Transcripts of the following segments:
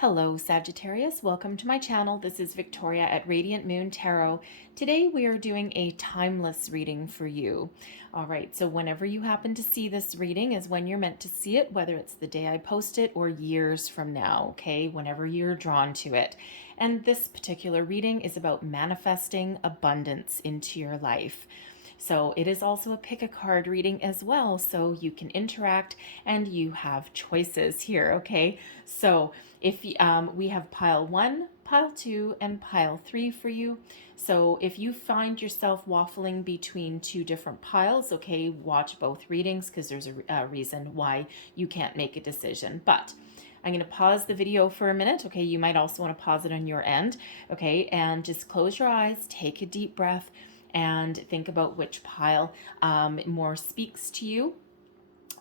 Hello Sagittarius, welcome to my channel. This is Victoria at Radiant Moon Tarot. Today we are doing a timeless reading for you. All right, so whenever you happen to see this reading is when you're meant to see it, whether it's the day I post it or years from now, okay, whenever you're drawn to it. And this particular reading is about manifesting abundance into your life. So it is also a pick a card reading as well, so you can interact and you have choices here, okay? So if we have pile 1, pile 2, and pile 3 for you. So if you find yourself waffling between two different piles, okay, watch both readings because there's a reason why you can't make a decision. But I'm going to pause the video for a minute. Okay, you might also want to pause it on your end. Okay, and just close your eyes, take a deep breath, and think about which pile more speaks to you,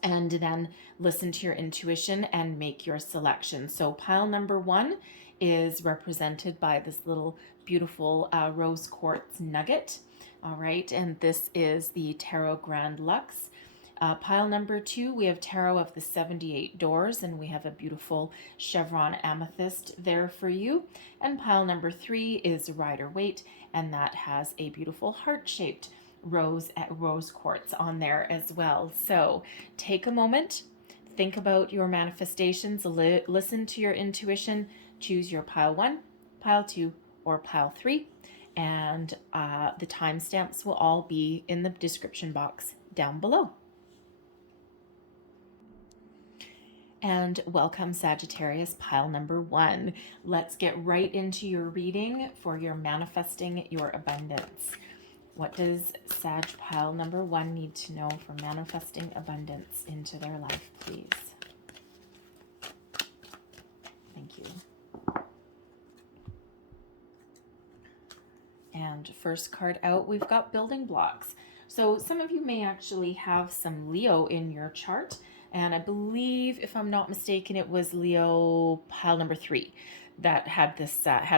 and then listen to your intuition and make your selection. So pile number 1 is represented by this little beautiful rose quartz nugget. All right, and this is the Tarot Grand Luxe. Pile number 2, we have Tarot of the 78 Doors, and we have a beautiful chevron amethyst there for you. And pile number 3 is Rider Waite, and that has a beautiful heart-shaped rose quartz on there as well. So take a moment, think about your manifestations, listen to your intuition, choose your pile 1, pile 2, or pile 3, and the timestamps will all be in the description box down below. And welcome Sagittarius, pile number 1. Let's get right into your reading for your manifesting your abundance. What does Sag pile number 1 need to know for manifesting abundance into their life, please? Thank you. And first card out, we've got building blocks. So some of you may actually have some Leo in your chart. And I believe, if I'm not mistaken, it was Leo pile number 3 that had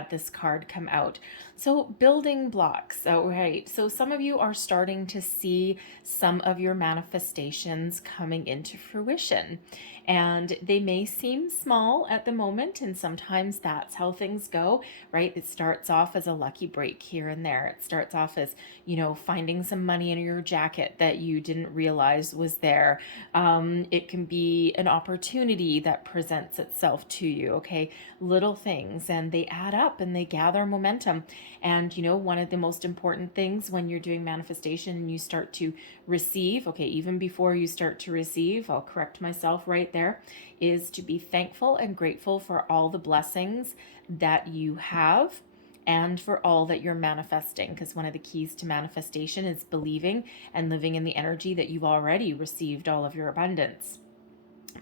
this card come out. So building blocks, all right. So some of you are starting to see some of your manifestations coming into fruition, and they may seem small at the moment, and sometimes that's how things go, right? It starts off as a lucky break here and there. It starts off as, you know, finding some money in your jacket that you didn't realize was there. It can be an opportunity that presents itself to you, okay? Little things, and they add up and they gather momentum. And you know, one of the most important things when you're doing manifestation and you start to receive, okay, even before you start to receive, I'll correct myself right there, is to be thankful and grateful for all the blessings that you have and for all that you're manifesting, because one of the keys to manifestation is believing and living in the energy that you've already received all of your abundance.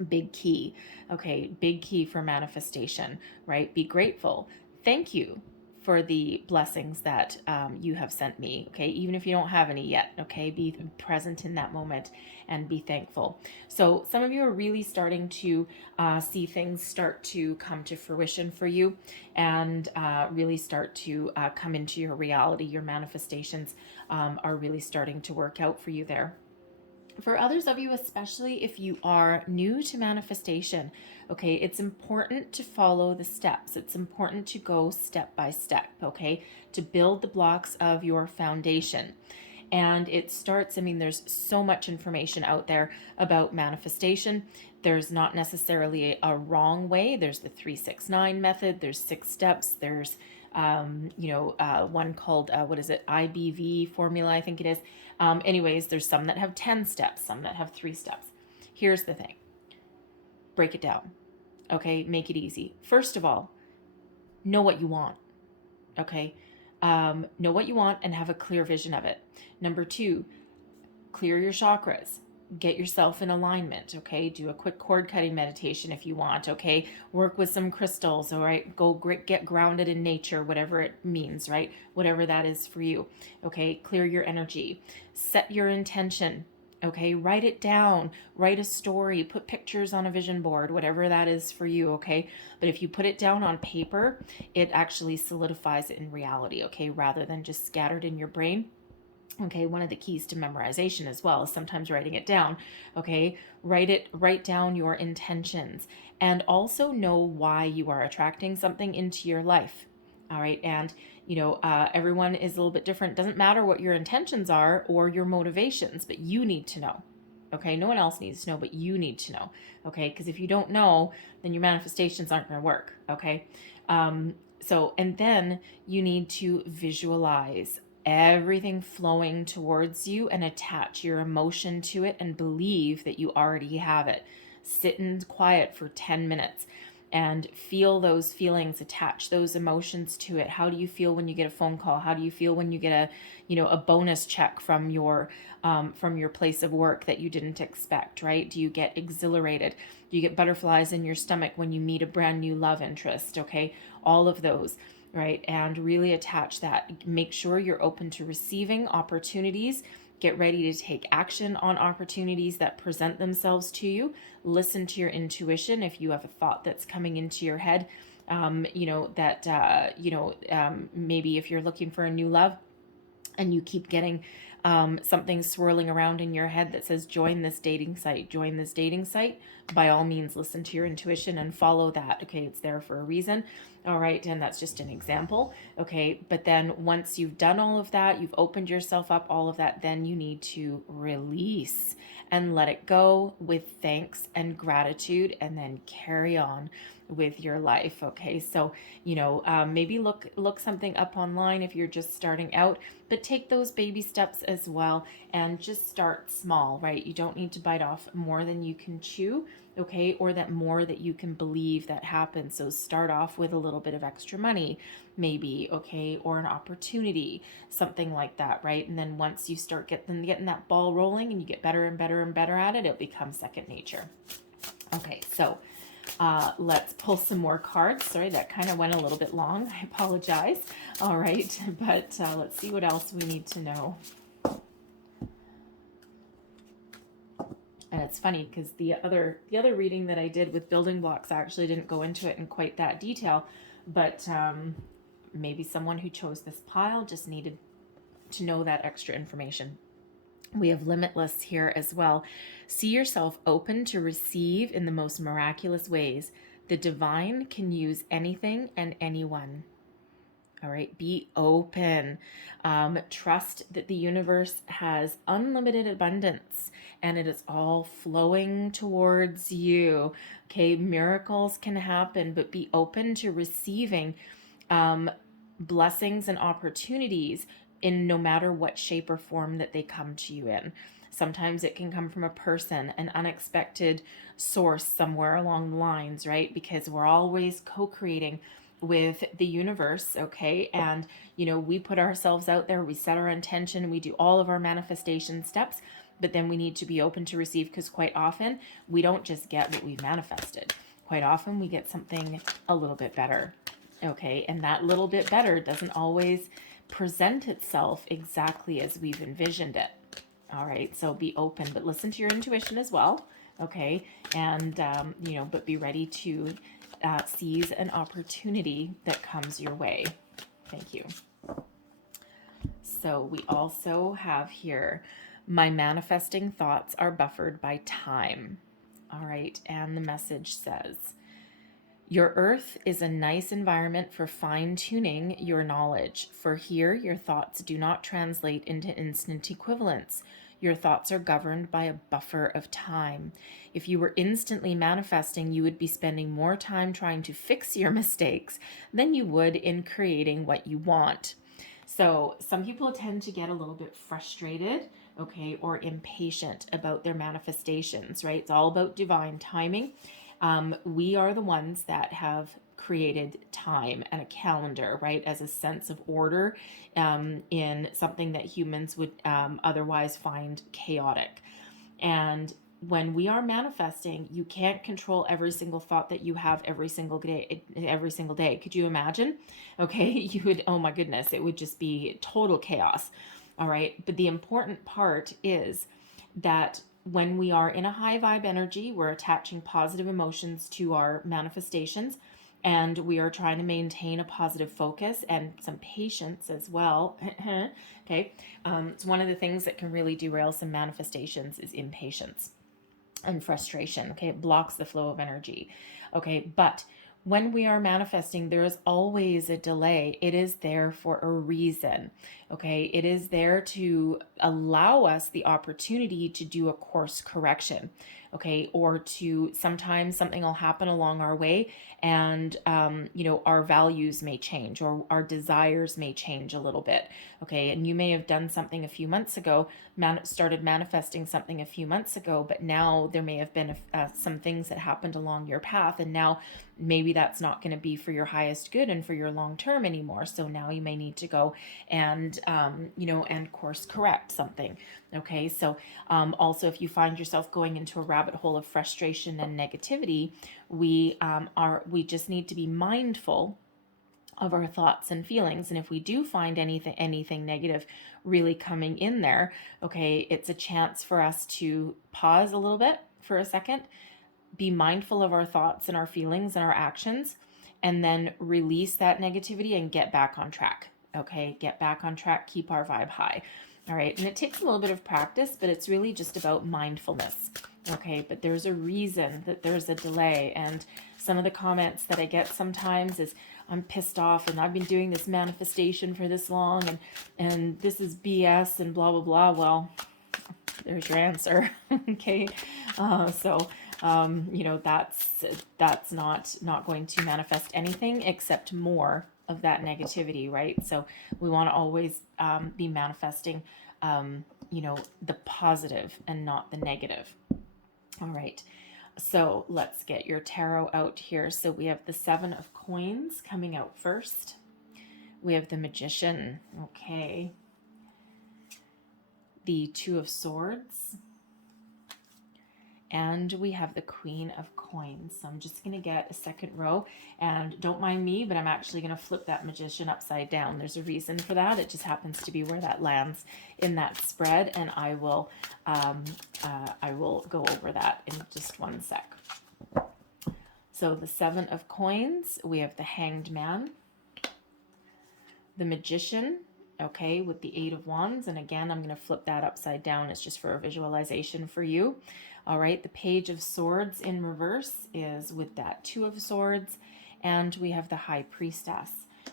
Big key. Okay, big key for manifestation, right? Be grateful. Thank you for the blessings that you have sent me, okay? Even if you don't have any yet, okay? Be present in that moment and be thankful. So some of you are really starting to see things start to come to fruition for you, and really start to come into your reality. Your manifestations are really starting to work out for you there. For others of you, especially if you are new to manifestation, okay, it's important to follow the steps. It's important to go step by step, okay, to build the blocks of your foundation. And it starts, I mean, there's so much information out there about manifestation. There's not necessarily a wrong way. There's the 3-6-9 method. There's 6 steps. There's one called, IBV formula, I think it is. Anyways, there's some that have 10 steps, some that have 3 steps. Here's the thing. Break it down. Okay, make it easy. First of all, know what you want. Okay, know what you want and have a clear vision of it. Number 2, clear your chakras. Get yourself in alignment, okay? Do a quick cord cutting meditation if you want, okay? Work with some crystals, all right? Go get grounded in nature, whatever it means, right? Whatever that is for you, okay? Clear your energy. Set your intention, okay? Write it down. Write a story. Put pictures on a vision board, whatever that is for you, okay? But if you put it down on paper, it actually solidifies it in reality, okay? Rather than just scattered in your brain. Okay, one of the keys to memorization as well is sometimes writing it down. Okay, write down your intentions, and also know why you are attracting something into your life. All right, and everyone is a little bit different. Doesn't matter what your intentions are or your motivations, but you need to know. Okay, no one else needs to know, but you need to know. Okay, because if you don't know, then your manifestations aren't going to work. Okay, and then you need to visualize everything flowing towards you and attach your emotion to it and believe that you already have it. Sit in quiet for 10 minutes and feel those feelings, attach those emotions to it. How do you feel when you get a phone call? How do you feel when you get a bonus check from your place of work that you didn't expect, right? Do you get exhilarated? Do you get butterflies in your stomach when you meet a brand new love interest? Okay, all of those, right? And really attach that. Make sure you're open to receiving opportunities. Get ready to take action on opportunities that present themselves to you. Listen to your intuition. If you have a thought that's coming into your head, maybe if you're looking for a new love and you keep getting something swirling around in your head that says join this dating site, by all means listen to your intuition and follow that. Okay, it's there for a reason. All right, and that's just an example. Okay, but then once you've done all of that, you've opened yourself up, all of that, then you need to release and let it go with thanks and gratitude, and then carry on with your life. Okay, so maybe look something up online if you're just starting out, but take those baby steps as well, and just start small, right? You don't need to bite off more than you can chew, okay, or that more that you can believe that happens. So start off with a little bit of extra money, maybe, okay, or an opportunity, something like that, right? And then once you start getting that ball rolling and you get better and better and better at it, it'll become second nature. Okay, so let's pull some more cards. Sorry, that kind of went a little bit long. I apologize. All right, but let's see what else we need to know. And it's funny because the other reading that I did with building blocks, I actually didn't go into it in quite that detail, but maybe someone who chose this pile just needed to know that extra information. We have limitless here as well. See yourself open to receive in the most miraculous ways. The divine can use anything and anyone. All right, be open. Trust that the universe has unlimited abundance and it is all flowing towards you. Okay, miracles can happen, but be open to receiving blessings and opportunities in no matter what shape or form that they come to you in. Sometimes it can come from a person, an unexpected source somewhere along the lines, right? Because we're always co-creating with the universe, okay? And we put ourselves out there, we set our intention, we do all of our manifestation steps, but then we need to be open to receive, because quite often we don't just get what we've manifested. Quite often we get something a little bit better, okay? And that little bit better doesn't always present itself exactly as we've envisioned it. All right, so be open, but listen to your intuition as well, okay? And but be ready to seize an opportunity that comes your way. Thank you. So we also have here, my manifesting thoughts are buffered by time. All right, and the message says, your earth is a nice environment for fine-tuning your knowledge, for here your thoughts do not translate into instant equivalence. Your thoughts are governed by a buffer of time. If you were instantly manifesting, you would be spending more time trying to fix your mistakes than you would in creating what you want. So some people tend to get a little bit frustrated, okay, or impatient about their manifestations, right? It's all about divine timing. We are the ones that have created time and a calendar, right, as a sense of order in something that humans would otherwise find chaotic. And when we are manifesting, you can't control every single thought that you have every single day. Could you imagine? Okay, you would, oh my goodness, it would just be total chaos. All right, but the important part is that when we are in a high vibe energy, we're attaching positive emotions to our manifestations, and we are trying to maintain a positive focus and some patience as well. Okay. It's one of the things that can really derail some manifestations is impatience and frustration. Okay. It blocks the flow of energy. Okay. But when we are manifesting, there is always a delay. It is there for a reason. Okay. It is there to allow us the opportunity to do a course correction. Okay. Or to sometimes something will happen along our way, and, our values may change or our desires may change a little bit. Okay. And you may have done something a few months ago, started manifesting something a few months ago, but now there may have been some things that happened along your path. And now maybe that's not going to be for your highest good and for your long term anymore. So now you may need to go and, and course correct something. Okay. So also, if you find yourself going into a rabbit hole of frustration and negativity, we just need to be mindful of our thoughts and feelings. And if we do find anything negative really coming in there, okay, it's a chance for us to pause a little bit for a second, be mindful of our thoughts and our feelings and our actions, and then release that negativity and get back on track. Okay, get back on track, keep our vibe high. All right, and it takes a little bit of practice, but it's really just about mindfulness. Okay, but there's a reason that there's a delay. And some of the comments that I get sometimes is, I'm pissed off and I've been doing this manifestation for this long, and this is BS and blah, blah, blah. Well, there's your answer. Okay. That's not going to manifest anything except more of that negativity, right? So we want to always be manifesting, the positive and not the negative. All right. So let's get your tarot out here. So we have the 7 of Coins coming out first. We have the Magician. Okay. The 2 of Swords. And we have the Queen of Coins. So I'm just going to get a second row, and don't mind me, but I'm actually going to flip that Magician upside down. There's a reason for that. It just happens to be where that lands in that spread, and I will go over that in just one sec. So the 7 of Coins, we have the Hanged Man, the Magician, okay, with the 8 of Wands. And again, I'm going to flip that upside down. It's just for a visualization for you. All right, the Page of Swords in reverse is with that 2 of Swords. And we have the High Priestess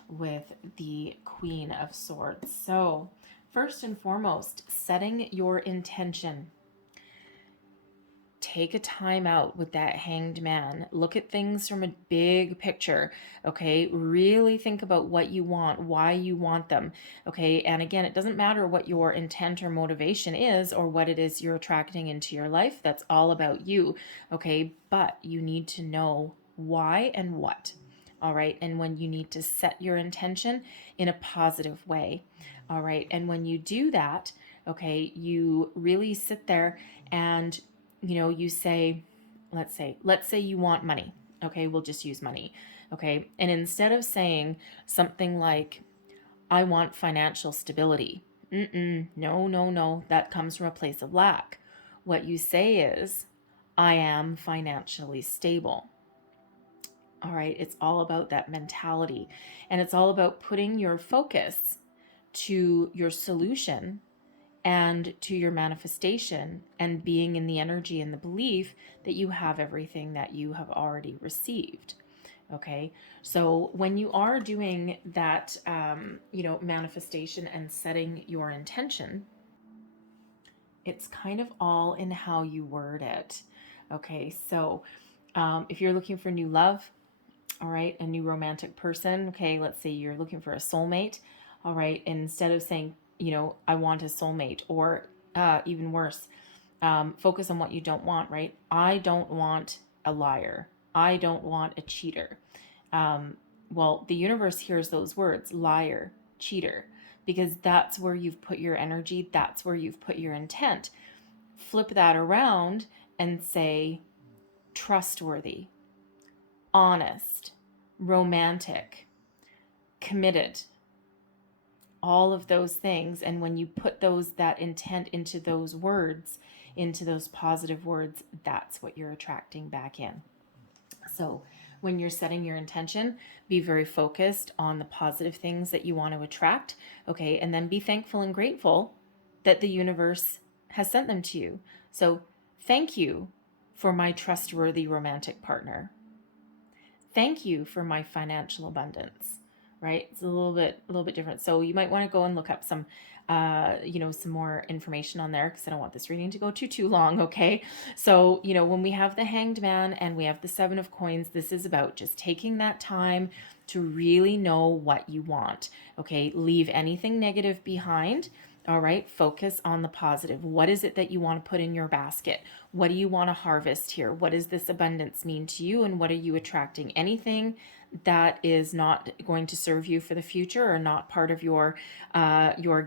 with the Queen of Swords. So first and foremost, setting your intention. Take a time out with that Hanged Man. Look at things from a big picture, okay? Really think about what you want, why you want them, okay? And again, it doesn't matter what your intent or motivation is or what it is you're attracting into your life. That's all about you, okay? But you need to know why and what, all right? And when you need to set your intention in a positive way, all right? And when you do that, okay, you really sit there and you say, let's say you want money. Okay, we'll just use money. Okay, and instead of saying something like, I want financial stability. No, that comes from a place of lack. What you say is, I am financially stable. All right, it's all about that mentality. And it's all about putting your focus to your solution and to your manifestation, and being in the energy and the belief that you have everything that you have already received. Okay, so when you are doing that, manifestation and setting your intention, it's kind of all in how you word it. Okay, so if you're looking for new love, all right, a new romantic person, okay, let's say you're looking for a soulmate, all right, instead of saying, I want a soulmate, or even worse, focus on what you don't want, right? I don't want a liar. I don't want a cheater. Well, the universe hears those words, liar, cheater, because that's where you've put your energy. That's where you've put your intent. Flip that around and say trustworthy, honest, romantic, committed, all of those things. And when you put that intent into those words, into those positive words, that's what you're attracting back in. So when you're setting your intention, be very focused on the positive things that you want to attract, okay? And then be thankful and grateful that the universe has sent them to you. So thank you for my trustworthy romantic partner. Thank you for my financial abundance, right? It's a little bit different. So you might want to go and look up some, some more information on there, because I don't want this reading to go too long. Okay. So, when we have the Hanged Man and we have the Seven of Coins, this is about just taking that time to really know what you want. Okay. Leave anything negative behind. All right, focus on the positive. What is it that you want to put in your basket? What do you want to harvest here? What does this abundance mean to you, and what are you attracting? Anything that is not going to serve you for the future or not part of your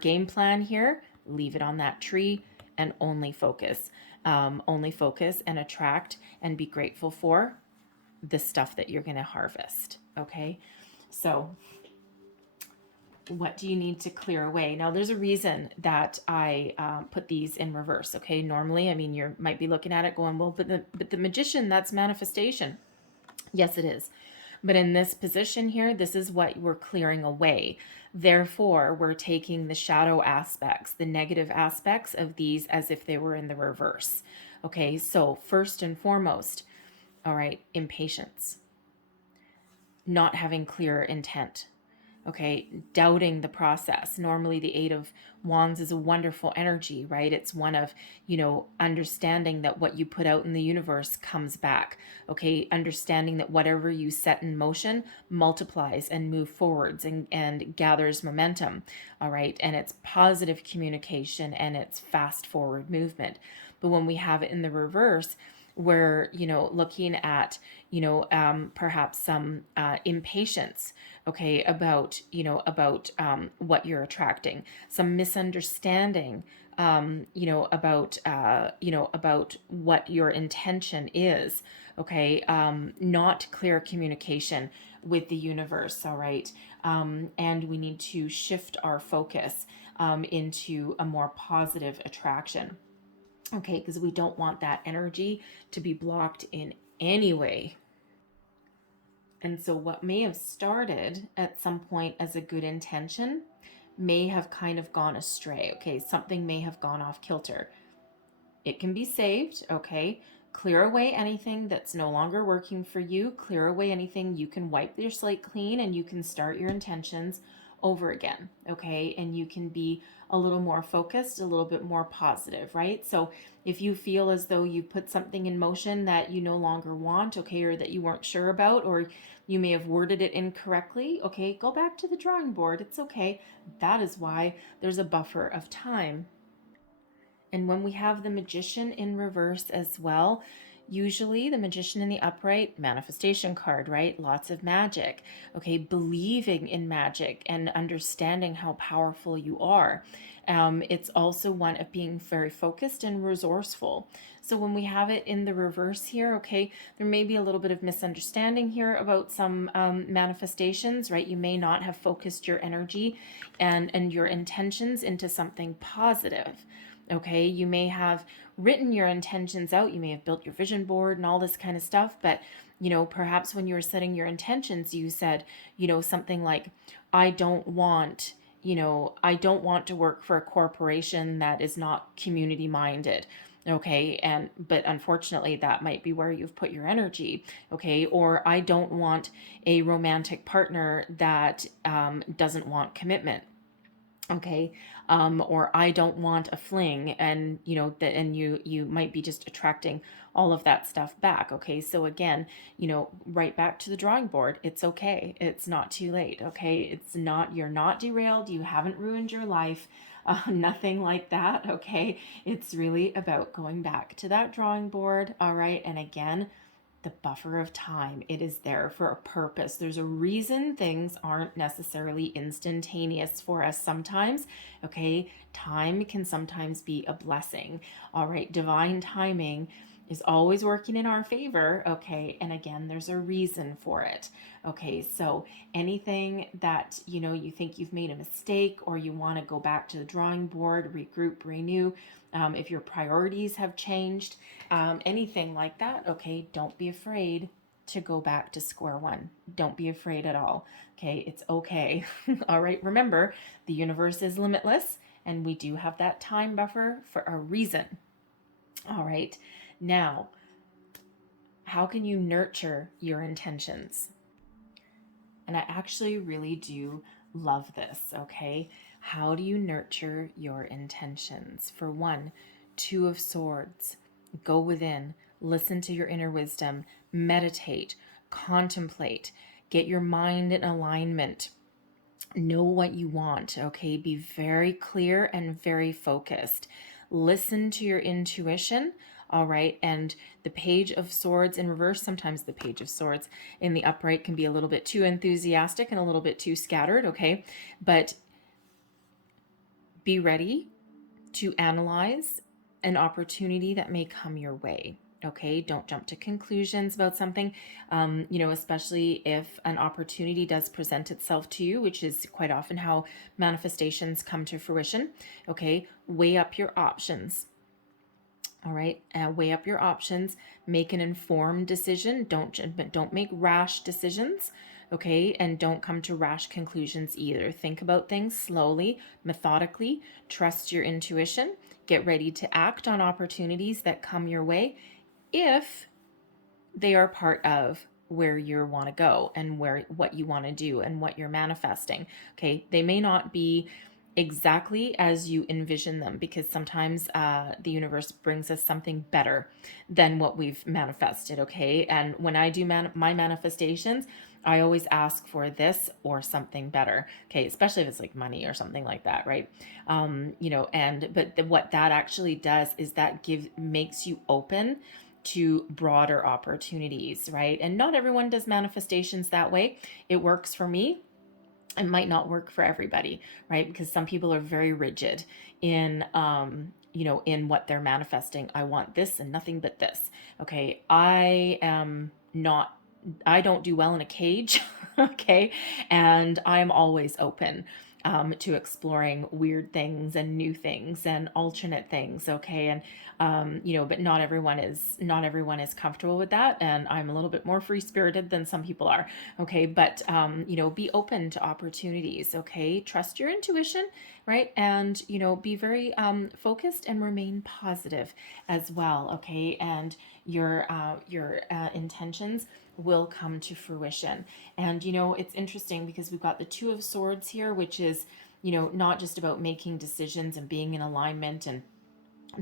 game plan here, leave it on that tree and only focus. Only focus and attract and be grateful for the stuff that you're going to harvest. Okay, so what do you need to clear away? Now, there's a reason that I put these in reverse. Okay, normally, I mean, you might be looking at it going, well, but the Magician, that's manifestation. Yes, it is. But in this position here, this is what we're clearing away. Therefore, we're taking the shadow aspects, the negative aspects of these as if they were in the reverse. Okay, so first and foremost, all right, impatience, not having clear intent. Okay, doubting the process. Normally, the Eight of Wands is a wonderful energy, right? It's one of, understanding that what you put out in the universe comes back. Okay, understanding that whatever you set in motion multiplies and moves forwards and gathers momentum. All right, and it's positive communication and it's fast forward movement. But when we have it in the reverse, we're looking at perhaps some impatience, okay, about what you're attracting, some misunderstanding, about what your intention is, okay, not clear communication with the universe. All right, and we need to shift our focus into a more positive attraction. Okay, because we don't want that energy to be blocked in any way. And so, what may have started at some point as a good intention may have kind of gone astray. Okay, something may have gone off kilter. It can be saved. Okay, clear away anything that's no longer working for you. Clear away anything. You can wipe your slate clean and you can start your intentions over again. Okay, and you can be a little more focused, a little bit more positive, right? So if you feel as though you put something in motion that you no longer want, okay, or that you weren't sure about, or you may have worded it incorrectly, okay, go back to the drawing board. It's okay. That is why there's a buffer of time. And when we have the Magician in reverse as well, usually the Magician in the upright, manifestation card, right? Lots of magic. Okay, believing in magic and understanding how powerful you are. It's also one of being very focused and resourceful. So when we have it in the reverse here, okay, there may be a little bit of misunderstanding here about some manifestations, right? You may not have focused your energy and your intentions into something positive. Okay, you may have written your intentions out, you may have built your vision board and all this kind of stuff, but perhaps when you were setting your intentions, you said, something like, I don't want to work for a corporation that is not community minded. Okay, but unfortunately that might be where you've put your energy. Okay, or I don't want a romantic partner that doesn't want commitment. Okay, or I don't want a fling, and you might be just attracting all of that stuff back. Okay, so again, right back to the drawing board. It's okay, it's not too late. Okay, you're not derailed, you haven't ruined your life, nothing like that. Okay, it's really about going back to that drawing board. All right, and again, the buffer of time, it is there for a purpose. There's a reason things aren't necessarily instantaneous for us sometimes. Okay, time can sometimes be a blessing. All right, divine timing is always working in our favor. Okay, and again, there's a reason for it. Okay, so anything that you think you've made a mistake, or you want to go back to the drawing board, regroup, renew, if your priorities have changed, anything like that, okay, don't be afraid to go back to square one. Don't be afraid at all. Okay, it's okay. All right, remember, the universe is limitless and we do have that time buffer for a reason. All right, now, how can you nurture your intentions? And I actually really do love this, okay? How do you nurture your intentions? For one, Two of Swords. Go within, listen to your inner wisdom, meditate, contemplate, get your mind in alignment. Know what you want, okay? Be very clear and very focused. Listen to your intuition, all right? And the Page of Swords in reverse, sometimes the Page of Swords in the upright can be a little bit too enthusiastic and a little bit too scattered, okay? But be ready to analyze an opportunity that may come your way. Okay, don't jump to conclusions about something, especially if an opportunity does present itself to you, which is quite often how manifestations come to fruition. Okay, weigh up your options. All right, weigh up your options, make an informed decision. Don't make rash decisions. Okay, and don't come to rash conclusions either. Think about things slowly, methodically, trust your intuition, get ready to act on opportunities that come your way if they are part of where you want to go and what you want to do and what you're manifesting. Okay, they may not be exactly as you envision them, because sometimes the universe brings us something better than what we've manifested. Okay, and when I do my manifestations, I always ask for this or something better. Okay, especially if it's like money or something like that, right? What that actually does is that makes you open to broader opportunities, right? And not everyone does manifestations that way. It works for me. It might not work for everybody, right? Because some people are very rigid in in what they're manifesting. I want this and nothing but this. Okay, I don't do well in a cage. Okay, and I'm always open to exploring weird things and new things and alternate things. Okay, and but not everyone is comfortable with that, and I'm a little bit more free spirited than some people are. Okay, but be open to opportunities. Okay, trust your intuition, right? And be very focused and remain positive as well. Okay, and your intentions will come to fruition. And it's interesting because we've got the Two of Swords here, which is not just about making decisions and being in alignment and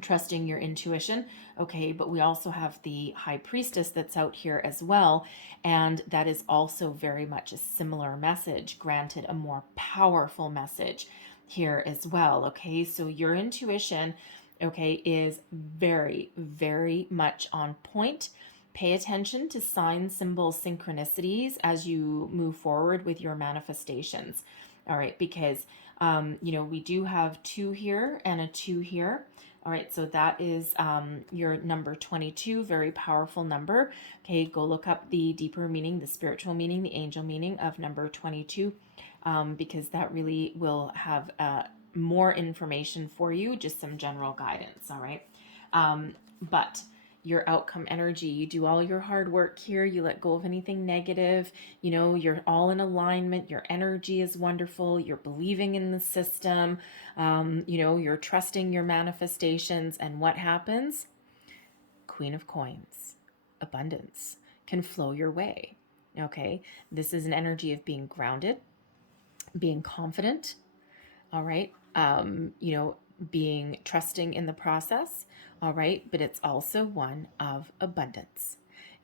trusting your intuition. Okay, but we also have the High Priestess that's out here as well, and that is also very much a similar message, granted a more powerful message here as well. Okay, so your intuition, okay, is very, very much on point. Pay attention to signs, symbols, synchronicities as you move forward with your manifestations. All right, because we do have 2 here and a 2 here. All right, so that is your number 22, very powerful number. Okay, go look up the deeper meaning, the spiritual meaning, the angel meaning of number 22, because that really will have more information for you, just some general guidance. All right, but your outcome energy, you do all your hard work here, you let go of anything negative, you're all in alignment, your energy is wonderful, you're believing in the system, you're trusting your manifestations, and what happens? Queen of Coins, abundance can flow your way. Okay, this is an energy of being grounded, being confident, all right, being trusting in the process, all right, but it's also one of abundance.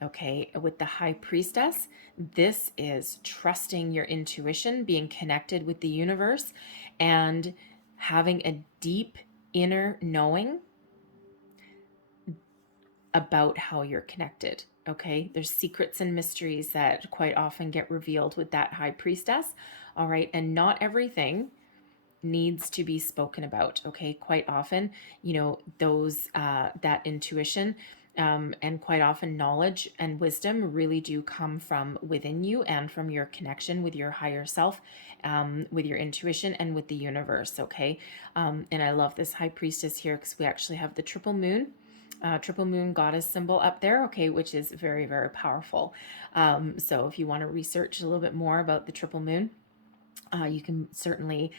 Okay, with the High Priestess, this is trusting your intuition, being connected with the universe, and having a deep inner knowing about how you're connected. Okay, there's secrets and mysteries that quite often get revealed with that High Priestess, all right, and not everything needs to be spoken about. Okay, quite often those that intuition and quite often knowledge and wisdom really do come from within you and from your connection with your higher self, with your intuition and with the universe. Okay, and I love this High Priestess here because we actually have the triple moon triple moon goddess symbol up there, okay, which is very, very powerful. So if you want to research a little bit more about the triple moon, you can certainly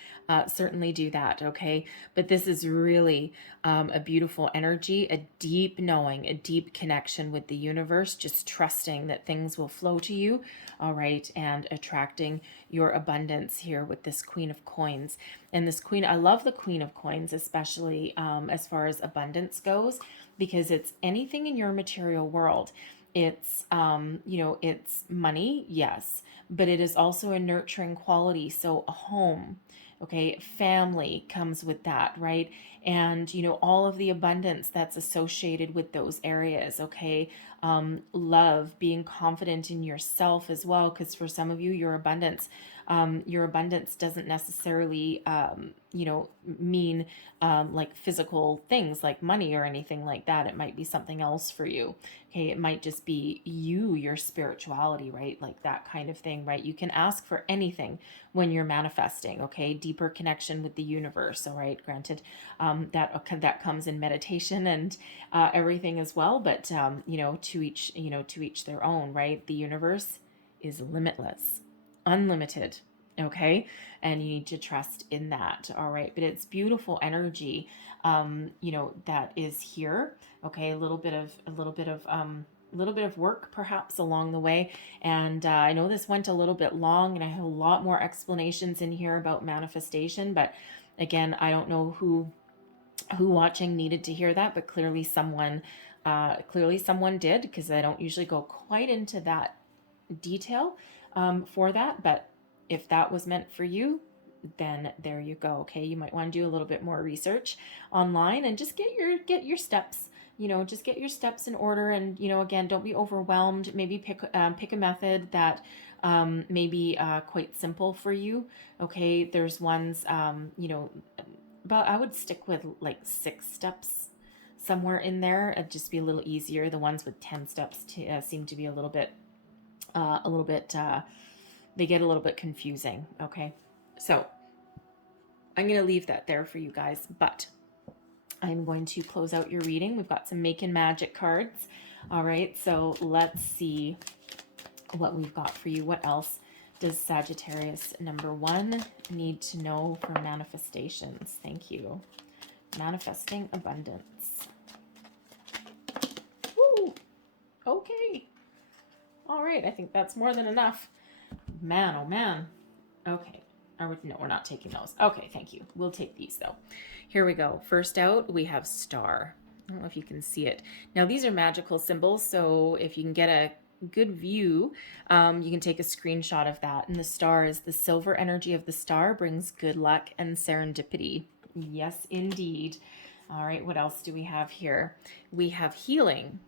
do that, okay? But this is really a beautiful energy, a deep knowing, a deep connection with the universe, just trusting that things will flow to you, all right, and attracting your abundance here with this Queen of Coins. And this Queen, I love the Queen of Coins, especially as far as abundance goes, because it's anything in your material world. It's, it's money, yes, but it is also a nurturing quality. So a home, okay, family comes with that, right? And, all of the abundance that's associated with those areas, okay? Love, being confident in yourself as well, because for some of you, your abundance doesn't necessarily, mean like physical things like money or anything like that. It might be something else for you. Okay, it might just be you, your spirituality, right? Like that kind of thing, right? You can ask for anything when you're manifesting, okay? Deeper connection with the universe, all right? Granted, that comes in meditation and everything as well, but to each their own, right? The universe is limitless, unlimited, okay? And you need to trust in that, all right? But it's beautiful energy, that is here, okay? A little bit of work perhaps along the way. And I know this went a little bit long and I have a lot more explanations in here about manifestation, but again, I don't know who watching needed to hear that, but clearly someone did, because I don't usually go quite into that detail for that. But if that was meant for you, then there you go. Okay, you might want to do a little bit more research online and just get your steps. Just get your steps in order, and again, don't be overwhelmed. Maybe pick a method that may be quite simple for you. Okay, there's ones but I would stick with like 6 steps somewhere in there. It'd just be a little easier. The ones with 10 steps seem to be a little bit they get a little bit confusing. Okay, so I'm going to leave that there for you guys, but I'm going to close out your reading. We've got some Making Magic cards. All right, so let's see what we've got for you. What else does Sagittarius number 1 need to know for manifestations? Thank you. Manifesting abundance. Woo! Okay. All right, I think that's more than enough. Man, oh man. Okay. No, we're not taking those. Okay, thank you. We'll take these though. Here we go. First out, we have star. I don't know if you can see it. Now, these are magical symbols, so if you can get a good view, you can take a screenshot of that. And the star is the silver energy of the star brings good luck and serendipity. Yes, indeed. All right, what else do we have here? We have healing.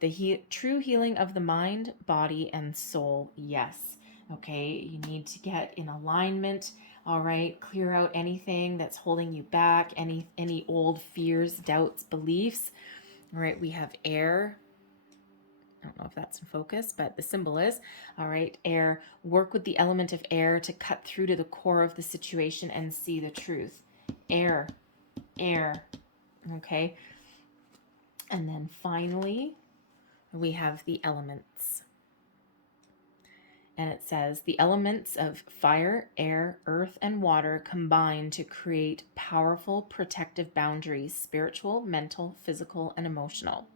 The true healing of the mind, body, and soul. Yes. Okay, you need to get in alignment. All right, clear out anything that's holding you back, any old fears, doubts, beliefs. All right, we have air. I don't know if that's in focus, but the symbol is. All right, air. Work with the element of air to cut through to the core of the situation and see the truth. Air, air. Okay. And then finally, we have the elements. And it says, the elements of fire, air, earth, and water combine to create powerful protective boundaries, spiritual, mental, physical, and emotional.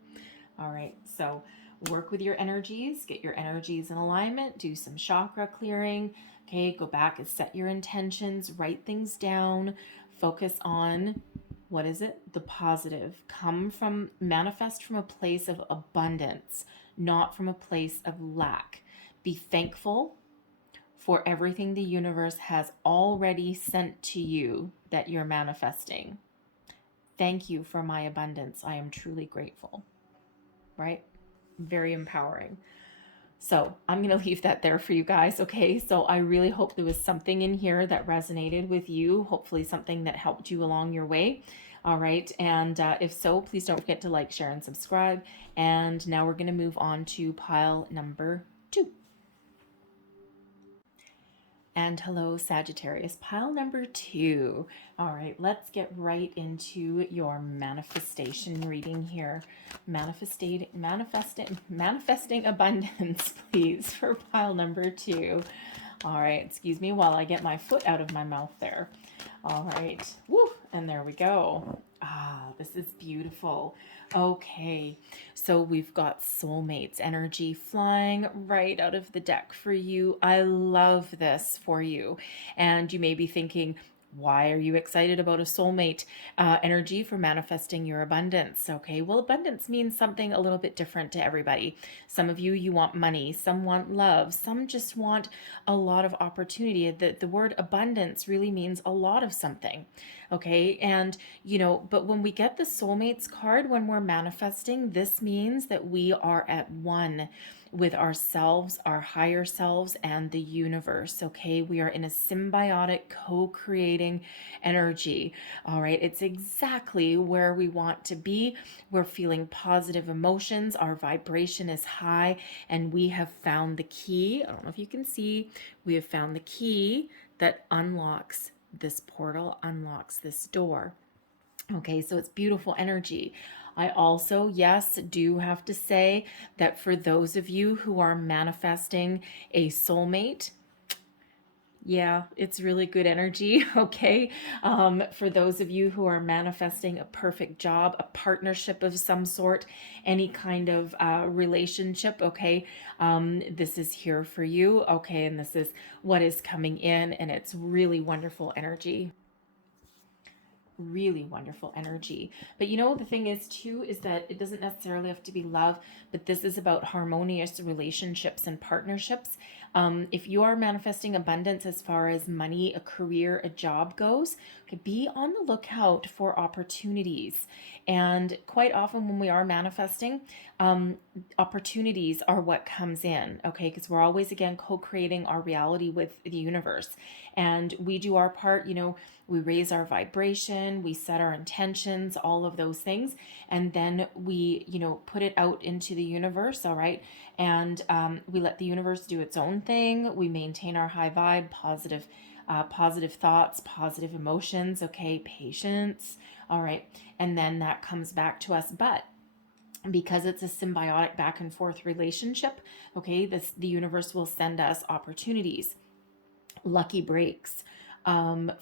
All right, so work with your energies, get your energies in alignment, do some chakra clearing. Okay, go back and set your intentions, write things down, focus on, what is it? The positive. Manifest from a place of abundance, not from a place of lack. Be thankful for everything the universe has already sent to you that you're manifesting. Thank you for my abundance. I am truly grateful. Right? Very empowering. So I'm going to leave that there for you guys. Okay. So I really hope there was something in here that resonated with you. Hopefully something that helped you along your way. All right. And if so, please don't forget to like, share, and subscribe. And now we're going to move on to pile number 2. And hello, Sagittarius, pile number 2. All right, let's get right into your manifestation reading here. Manifesting abundance, please, for pile number 2. All right, excuse me while I get my foot out of my mouth there. All right, woo, and there we go. Ah, this is beautiful. Okay, so we've got soulmates energy flying right out of the deck for you. I love this for you. And you may be thinking, why are you excited about a soulmate energy for manifesting your abundance? Okay, well, abundance means something a little bit different to everybody. Some of you, you want money, some want love, some just want a lot of opportunity. The word abundance really means a lot of something. Okay, and but when we get the soulmates card, when we're manifesting, this means that we are at one with ourselves, our higher selves, and the universe. Okay, we are in a symbiotic, co-creating energy. All right, it's exactly where we want to be. We're feeling positive emotions, our vibration is high, and we have found the key. I don't know if you can see, we have found the key that unlocks this portal, unlocks this door. Okay, so it's beautiful energy. I also, yes, do have to say that for those of you who are manifesting a soulmate, yeah, it's really good energy. Okay. For those of you who are manifesting a perfect job, a partnership of some sort, any kind of relationship, okay, this is here for you. Okay. And this is what is coming in, and it's really wonderful energy. Really wonderful energy. But the thing is too is that it doesn't necessarily have to be love, but this is about harmonious relationships and partnerships. If you are manifesting abundance as far as money, a career, a job goes, okay, be on the lookout for opportunities. And quite often when we are manifesting, opportunities are what comes in, okay, because we're always again co-creating our reality with the universe, and we do our part. We raise our vibration, we set our intentions, all of those things, and then we put it out into the universe. All right, and we let the universe do its own thing. We maintain our high vibe, positive thoughts, positive emotions, okay, patience. All right, and then that comes back to us. But because it's a symbiotic back and forth relationship, okay, the universe will send us opportunities, lucky breaks,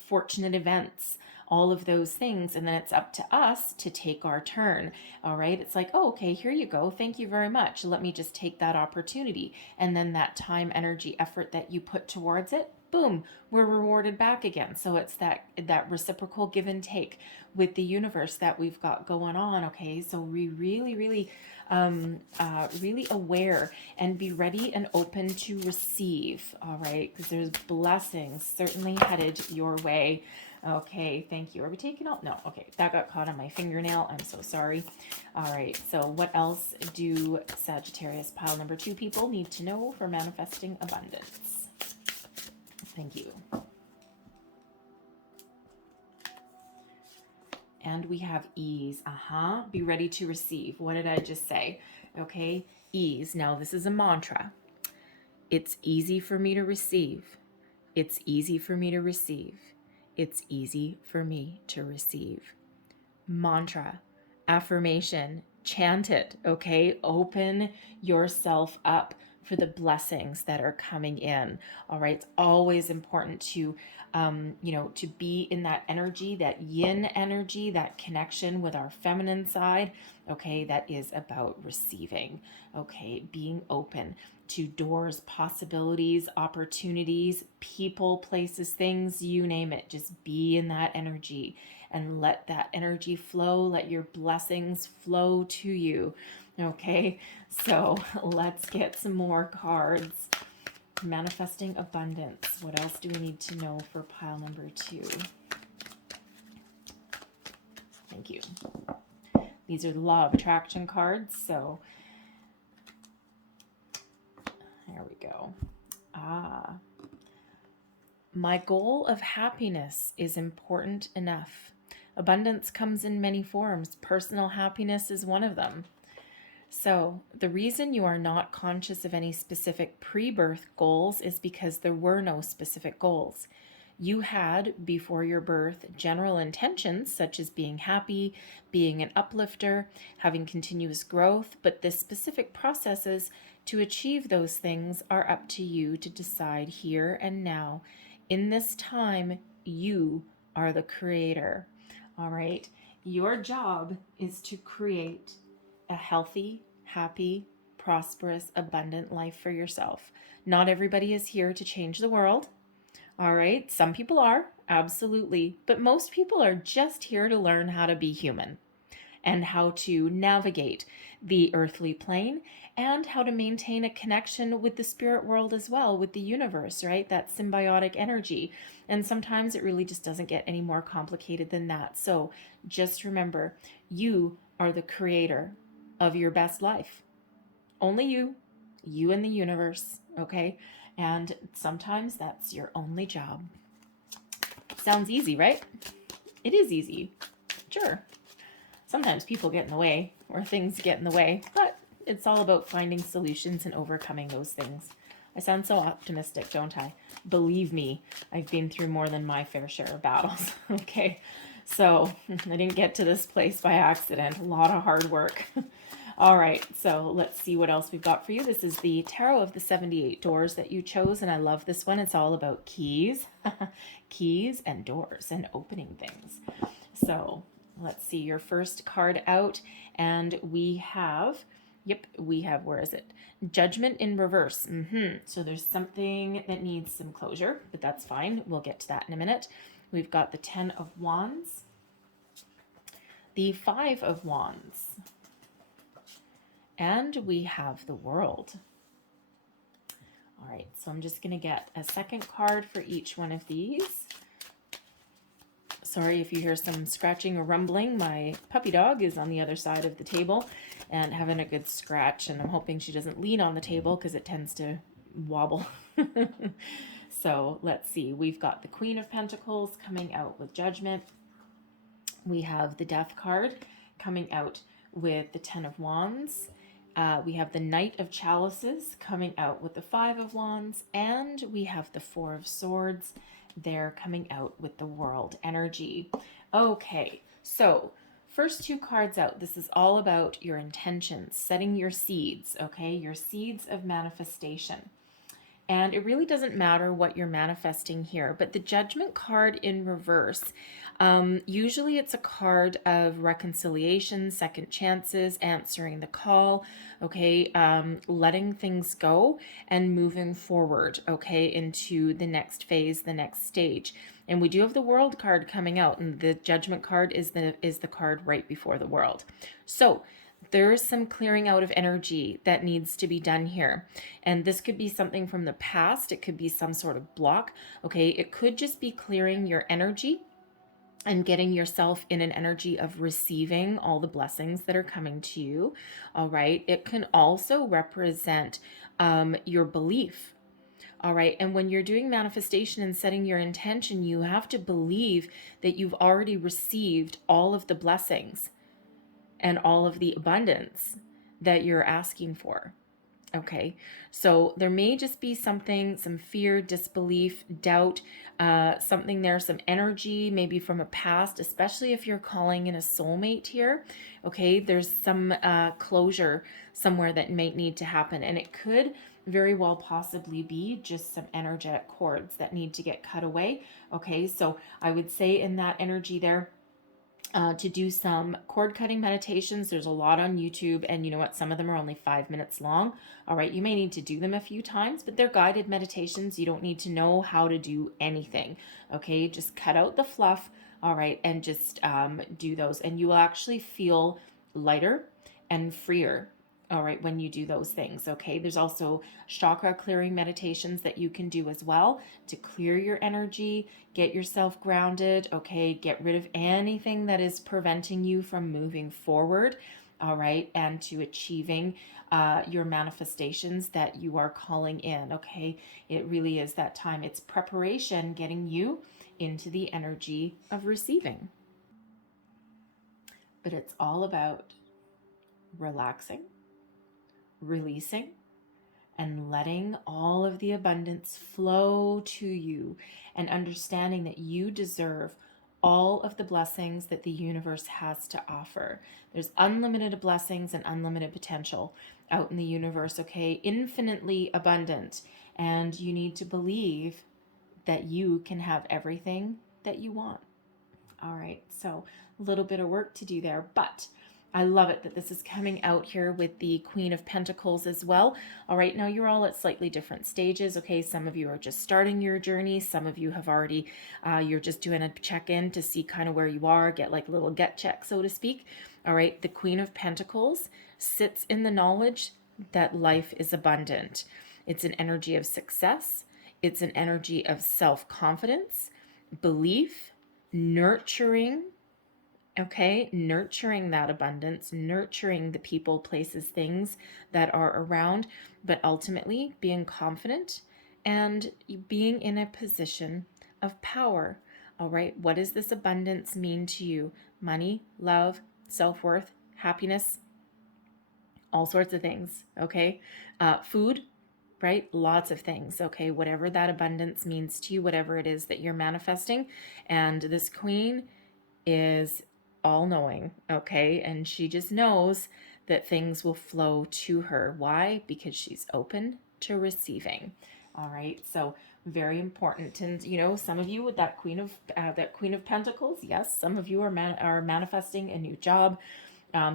fortunate events, all of those things. And then it's up to us to take our turn. All right. It's like, oh, okay, here you go. Thank you very much. Let me just take that opportunity. And then that time, energy, effort that you put towards it, boom, we're rewarded back again. So it's that reciprocal give and take with the universe that we've got going on. Okay. So we really really aware and be ready and open to receive. All right, because there's blessings certainly headed your way. Okay, thank you. Are we taking out? No. Okay, that got caught on my fingernail. I'm so sorry. All right, so what else do Sagittarius pile number 2 people need to know for manifesting abundance? Thank you. And we have ease. Be ready to receive. What did I just say? Okay, ease. Now this is a mantra. It's easy for me to receive. It's easy for me to receive. It's easy for me to receive. Mantra, affirmation, chant it, okay? Open yourself up for the blessings that are coming in. All right, it's always important to to be in that energy, that yin energy, that connection with our feminine side, okay, that is about receiving, okay, being open to doors, possibilities, opportunities, people, places, things, you name it. Just be in that energy and let that energy flow. Let your blessings flow to you. Okay, so let's get some more cards. Manifesting abundance. What else do we need to know for pile number 2? Thank you. These are the law of attraction cards. So there we go. My goal of happiness is important enough. Abundance comes in many forms. Personal happiness is one of them. So, the reason you are not conscious of any specific pre birth goals is because there were no specific goals. You had, before your birth, general intentions such as being happy, being an uplifter, having continuous growth, but the specific processes to achieve those things are up to you to decide here and now. In this time, you are the creator. All right. Your job is to create a healthy, happy, prosperous, abundant life for yourself. Not everybody is here to change the world. All right. Some people are, absolutely. But most people are just here to learn how to be human and how to navigate the earthly plane and how to maintain a connection with the spirit world as well, with the universe, right? That symbiotic energy. And sometimes it really just doesn't get any more complicated than that. So just remember, you are the creator of your best life. Only you and the universe, okay? And sometimes that's your only job. Sounds easy, right? It is easy. Sure. Sometimes people get in the way or things get in the way, but it's all about finding solutions and overcoming those things. I sound so optimistic, don't I? Believe me, I've been through more than my fair share of battles, okay? So I didn't get to this place by accident. A lot of hard work. All right, so let's see what else we've got for you. This is the Tarot of the 78 Doors that you chose, and I love this one. It's all about keys, keys and doors and opening things. So let's see your first card out, and we have, where is it? Judgment in reverse. So there's something that needs some closure, but that's fine. We'll get to that in a minute. We've got the 10 of Wands, the 5 of Wands, and we have the World. All right, so I'm just going to get a second card for each one of these. Sorry if you hear some scratching or rumbling. My puppy dog is on the other side of the table and having a good scratch, and I'm hoping she doesn't lean on the table because it tends to wobble. So let's see. We've got the Queen of Pentacles coming out with Judgment. We have the Death card coming out with the 10 of Wands. We have the Knight of Chalices coming out with the 5 of Wands. And we have the 4 of Swords. They're coming out with the World energy. Okay, so first two cards out. This is all about your intentions, setting your seeds, okay? Your seeds of manifestation. And it really doesn't matter what you're manifesting here, but the Judgment card in reverse, usually it's a card of reconciliation, second chances, answering the call, okay, letting things go and moving forward, okay, into the next phase, the next stage. And we do have the World card coming out, and the Judgment card is the card right before the World. So there is some clearing out of energy that needs to be done here. And this could be something from the past. It could be some sort of block. Okay, it could just be clearing your energy and getting yourself in an energy of receiving all the blessings that are coming to you. All right, it can also represent your belief. All right, and when you're doing manifestation and setting your intention, you have to believe that you've already received all of the blessings and all of the abundance that you're asking for. Okay, so there may just be something, some fear, disbelief, doubt, something there, some energy, maybe from a past, especially if you're calling in a soulmate here. Okay, there's some closure somewhere that might need to happen, and it could very well possibly be just some energetic cords that need to get cut away. Okay, so I would say in that energy there, to do some cord cutting meditations. There's a lot on YouTube, and you know what? Some of them are only 5 minutes long. All right, you may need to do them a few times, but they're guided meditations. You don't need to know how to do anything. Okay, just cut out the fluff. All right, and just do those, and you will actually feel lighter and freer. All right, when you do those things, okay? There's also chakra clearing meditations that you can do as well to clear your energy, get yourself grounded, okay? Get rid of anything that is preventing you from moving forward, all right? And to achieving your manifestations that you are calling in, okay? It really is that time. It's preparation, getting you into the energy of receiving. But it's all about relaxing, releasing and letting all of the abundance flow to you, and understanding that you deserve all of the blessings that the universe has to offer. There's unlimited blessings and unlimited potential out in the universe, okay? Infinitely abundant. And you need to believe that you can have everything that you want. All right, so a little bit of work to do there, but I love it that this is coming out here with the Queen of Pentacles as well. All right, now you're all at slightly different stages. Okay, some of you are just starting your journey. Some of you have already, you're just doing a check-in to see kind of where you are, get like a little get check, so to speak. All right, the Queen of Pentacles sits in the knowledge that life is abundant. It's an energy of success. It's an energy of self-confidence, belief, nurturing, okay, nurturing that abundance, nurturing the people, places, things that are around, but ultimately being confident and being in a position of power. All right, what does this abundance mean to you? Money, love, self-worth, happiness, all sorts of things, okay? Food, right? Lots of things, okay? Whatever that abundance means to you, whatever it is that you're manifesting. And this queen is all knowing, okay? And she just knows that things will flow to her. Why? Because she's open to receiving. All right, so very important. And you know, some of you with that Queen of Pentacles, yes, some of you are manifesting a new job.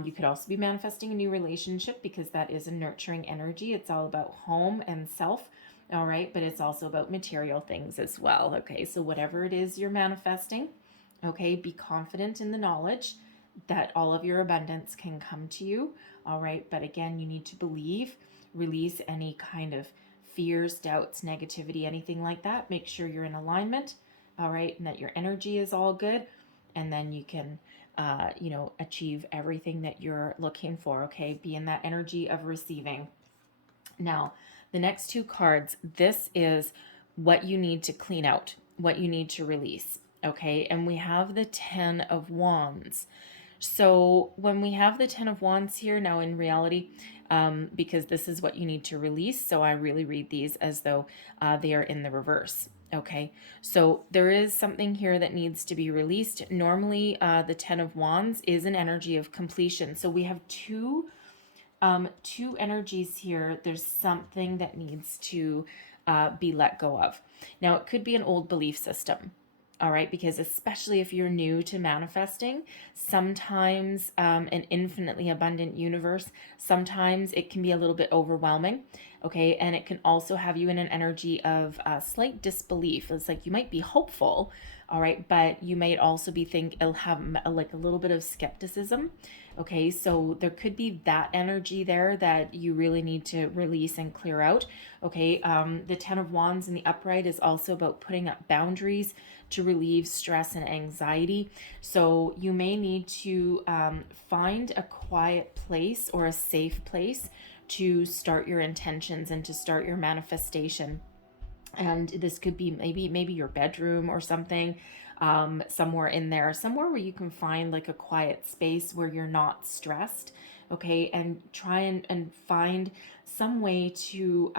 You could also be manifesting a new relationship, because that is a nurturing energy. It's all about home and self. All right, but it's also about material things as well. Okay, so whatever it is you're manifesting, okay, be confident in the knowledge that all of your abundance can come to you. All right, but again, you need to believe, release any kind of fears, doubts, negativity, anything like that. Make sure you're in alignment. All right, and that your energy is all good, and then you can achieve everything that you're looking for. Okay, be in that energy of receiving. Now, the next two cards, this is what you need to clean out, what you need to release. Okay, and we have the 10 of Wands. So when we have the 10 of Wands here, now in reality, because this is what you need to release, so I really read these as though they are in the reverse. Okay, so there is something here that needs to be released. Normally, the 10 of Wands is an energy of completion. So we have two energies here. There's something that needs to be let go of. Now, it could be an old belief system. All right, because especially if you're new to manifesting, sometimes an infinitely abundant universe, sometimes it can be a little bit overwhelming. Okay, and it can also have you in an energy of slight disbelief. It's like you might be hopeful, all right, but you might also be it'll have like a little bit of skepticism. Okay, so there could be that energy there that you really need to release and clear out. Okay, the 10 of Wands in the upright is also about putting up boundaries to relieve stress and anxiety. So you may need to find a quiet place or a safe place to start your intentions and to start your manifestation. And this could be maybe your bedroom or something, somewhere in there, somewhere where you can find like a quiet space where you're not stressed. Okay, and try and find some way to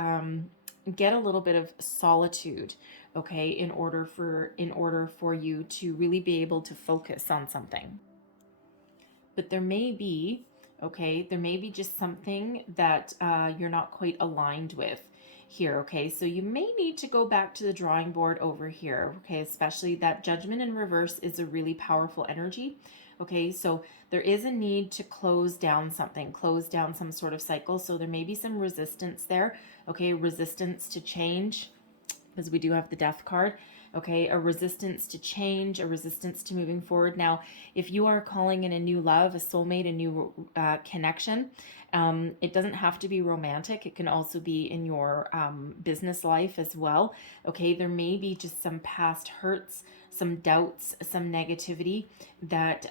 get a little bit of solitude, okay, in order for you to really be able to focus on something. But there may be, okay, there may be just something that you're not quite aligned with here. Okay, so you may need to go back to the drawing board over here. Okay, especially that Judgment in reverse is a really powerful energy. Okay, so there is a need to close down something, close down some sort of cycle. So there may be some resistance there. Okay, resistance to change, because we do have the Death card. Okay, a resistance to change, a resistance to moving forward. Now, if you are calling in a new love, a soulmate, a new connection, it doesn't have to be romantic. It can also be in your business life as well. Okay, there may be just some past hurts, some doubts, some negativity that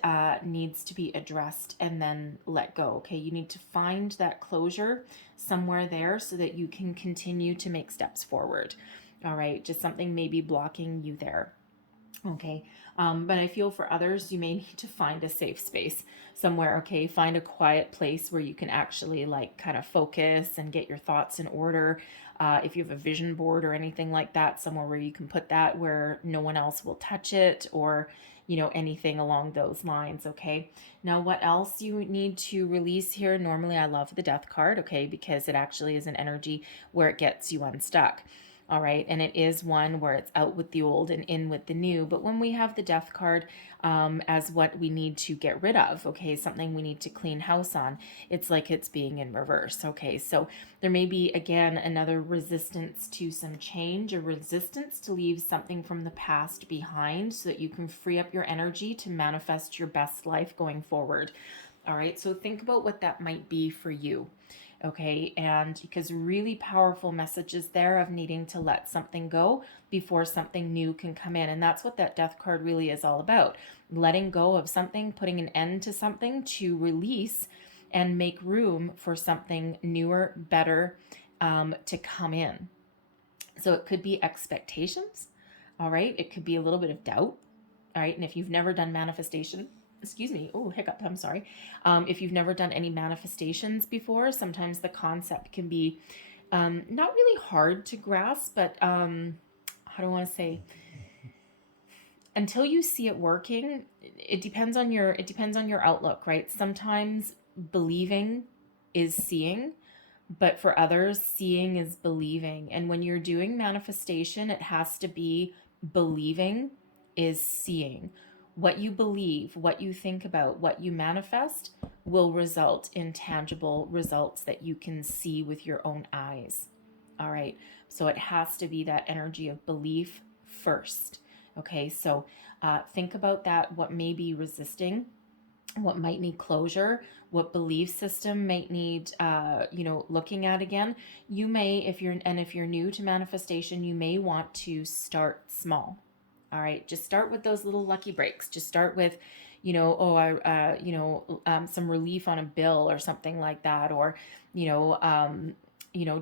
needs to be addressed and then let go. Okay, you need to find that closure somewhere there so that you can continue to make steps forward. All right, just something maybe blocking you there. Okay. But I feel for others, you may need to find a safe space somewhere. Okay. Find a quiet place where you can actually like kind of focus and get your thoughts in order. If you have a vision board or anything like that, somewhere where you can put that where no one else will touch it, or, anything along those lines. Okay. Now, what else you need to release here? Normally, I love the death card. Okay. Because it actually is an energy where it gets you unstuck. All right. And it is one where it's out with the old and in with the new. But when we have the death card as what we need to get rid of, okay, something we need to clean house on, it's like it's being in reverse. Okay. So there may be, again, another resistance to some change, a resistance to leave something from the past behind so that you can free up your energy to manifest your best life going forward. All right. So think about what that might be for you. Okay, and because really powerful messages there of needing to let something go before something new can come in. And that's what that death card really is all about. Letting go of something, putting an end to something to release and make room for something newer, better to come in. So it could be expectations, all right? It could be a little bit of doubt, all right? And if you've never done manifestation, excuse me, oh, hiccup, I'm sorry. If you've never done any manifestations before, sometimes the concept can be not really hard to grasp, but how do I want to say? Until you see it working, it depends on your outlook, right? Sometimes believing is seeing, but for others, seeing is believing. And when you're doing manifestation, it has to be believing is seeing. What you believe, what you think about, what you manifest will result in tangible results that you can see with your own eyes. All right. So it has to be that energy of belief first. Okay. So think about that. What may be resisting, what might need closure, what belief system might need looking at again. You may, if you're new to manifestation, you may want to start small. All right, just start with those little lucky breaks. Just start with some relief on a bill or something like that, or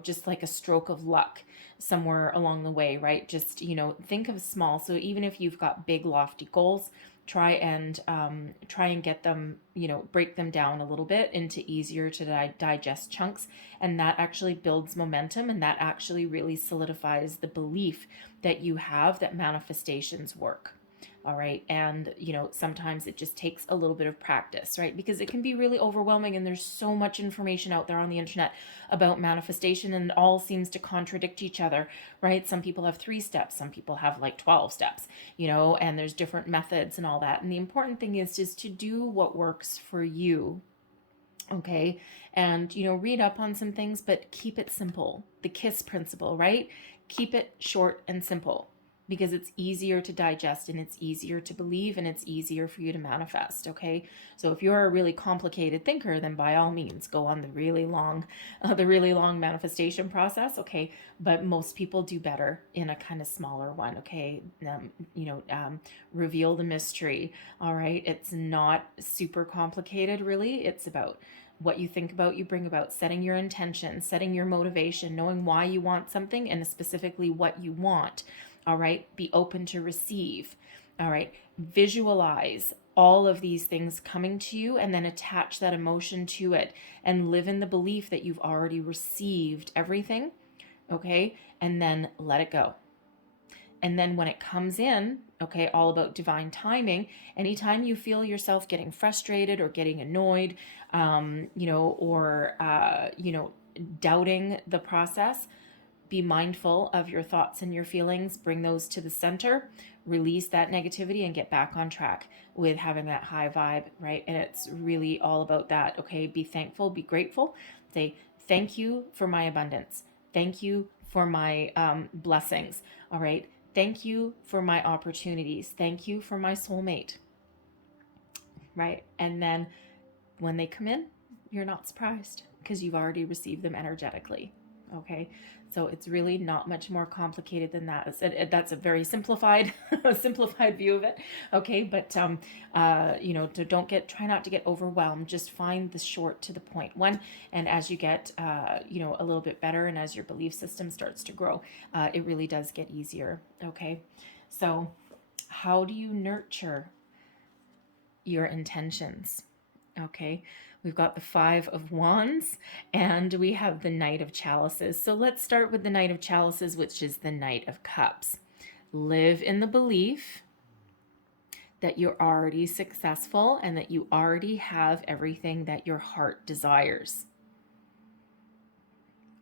just like a stroke of luck somewhere along the way, right? Just think of small. So even if you've got big lofty goals, try and get them, break them down a little bit into easier to digest chunks, and that actually builds momentum, and that actually really solidifies the belief that you have that manifestations work. All right. And, sometimes it just takes a little bit of practice, right? Because it can be really overwhelming, and there's so much information out there on the internet about manifestation, and it all seems to contradict each other, right? Some people have 3 steps, some people have like 12 steps, and there's different methods and all that. And the important thing is just to do what works for you. Okay. And, read up on some things, but keep it simple. The KISS principle, right? Keep it short and simple, because it's easier to digest, and it's easier to believe, and it's easier for you to manifest. Okay. So if you're a really complicated thinker, then by all means go on the really long manifestation process. Okay. But most people do better in a kind of smaller one. Okay. Reveal the mystery. All right. It's not super complicated, really. It's about what you think about, you bring about, setting your intention, setting your motivation, knowing why you want something, and specifically what you want. All right. Be open to receive. All right. Visualize all of these things coming to you, and then attach that emotion to it, and live in the belief that you've already received everything. Okay. And then let it go. And then when it comes in, okay, all about divine timing, anytime you feel yourself getting frustrated or getting annoyed, doubting the process, be mindful of your thoughts and your feelings, bring those to the center, release that negativity, and get back on track with having that high vibe, right? And it's really all about that. Okay. Be thankful, be grateful. Say, thank you for my abundance. Thank you for my blessings. All right. Thank you for my opportunities. Thank you for my soulmate. Right. And then when they come in, you're not surprised, because you've already received them energetically. Okay. So it's really not much more complicated than that. That's a very simplified view of it. Okay. But, try not to get overwhelmed. Just find the short to the point one. And as you get, a little bit better, and as your belief system starts to grow, it really does get easier. Okay. So How do you nurture your intentions? Okay, we've got the Five of Wands and we have the Knight of Chalices. So let's start with the Knight of Chalices, which is the Knight of Cups. Live in the belief that you're already successful and that you already have everything that your heart desires.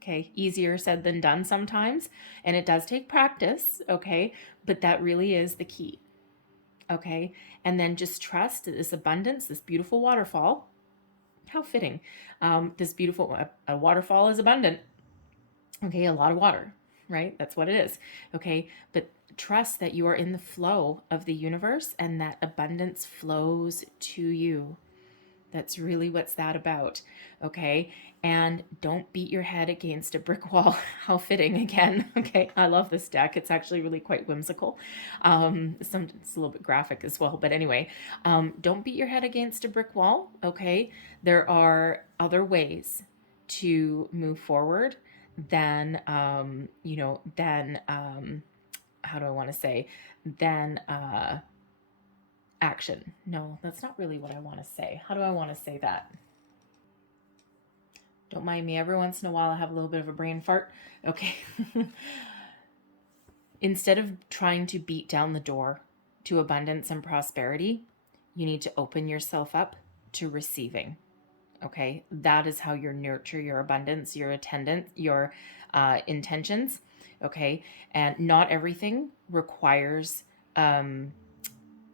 Okay, easier said than done sometimes, and it does take practice, okay, but that really is the key. Okay, and then just trust this abundance, this beautiful waterfall. How fitting. This beautiful a waterfall is abundant. Okay, a lot of water, right? That's what it is. Okay, but trust that you are in the flow of the universe and that abundance flows to you. That's really what's that about. Okay. And don't beat your head against a brick wall. How fitting again. Okay. I love this deck. It's actually really quite whimsical. It's a little bit graphic as well. But anyway, don't beat your head against a brick wall. Okay. There are other ways to move forward than, how do I want to say, than, action. No, that's not really what I want to say. How do I want to say that? Don't mind me. Every once in a while, I have a little bit of a brain fart. Okay. Instead of trying to beat down the door to abundance and prosperity, you need to open yourself up to receiving. Okay. That is how you nurture your abundance, your intentions. Okay. And not everything requires,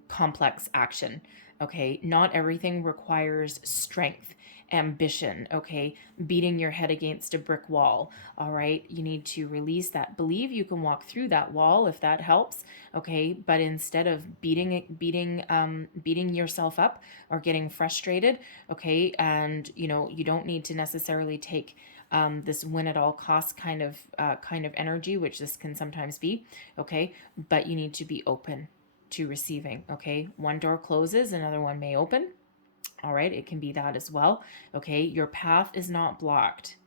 complex action. Okay. Not everything requires strength, ambition. Okay. Beating your head against a brick wall. All right. You need to release that. Believe you can walk through that wall if that helps. Okay. But instead of beating yourself up or getting frustrated. Okay. And you don't need to necessarily take this win at all costs kind of energy, which this can sometimes be. Okay. But you need to be open to receiving. Okay. One door closes, another one may open. All right. It can be that as well. Okay. Your path is not blocked.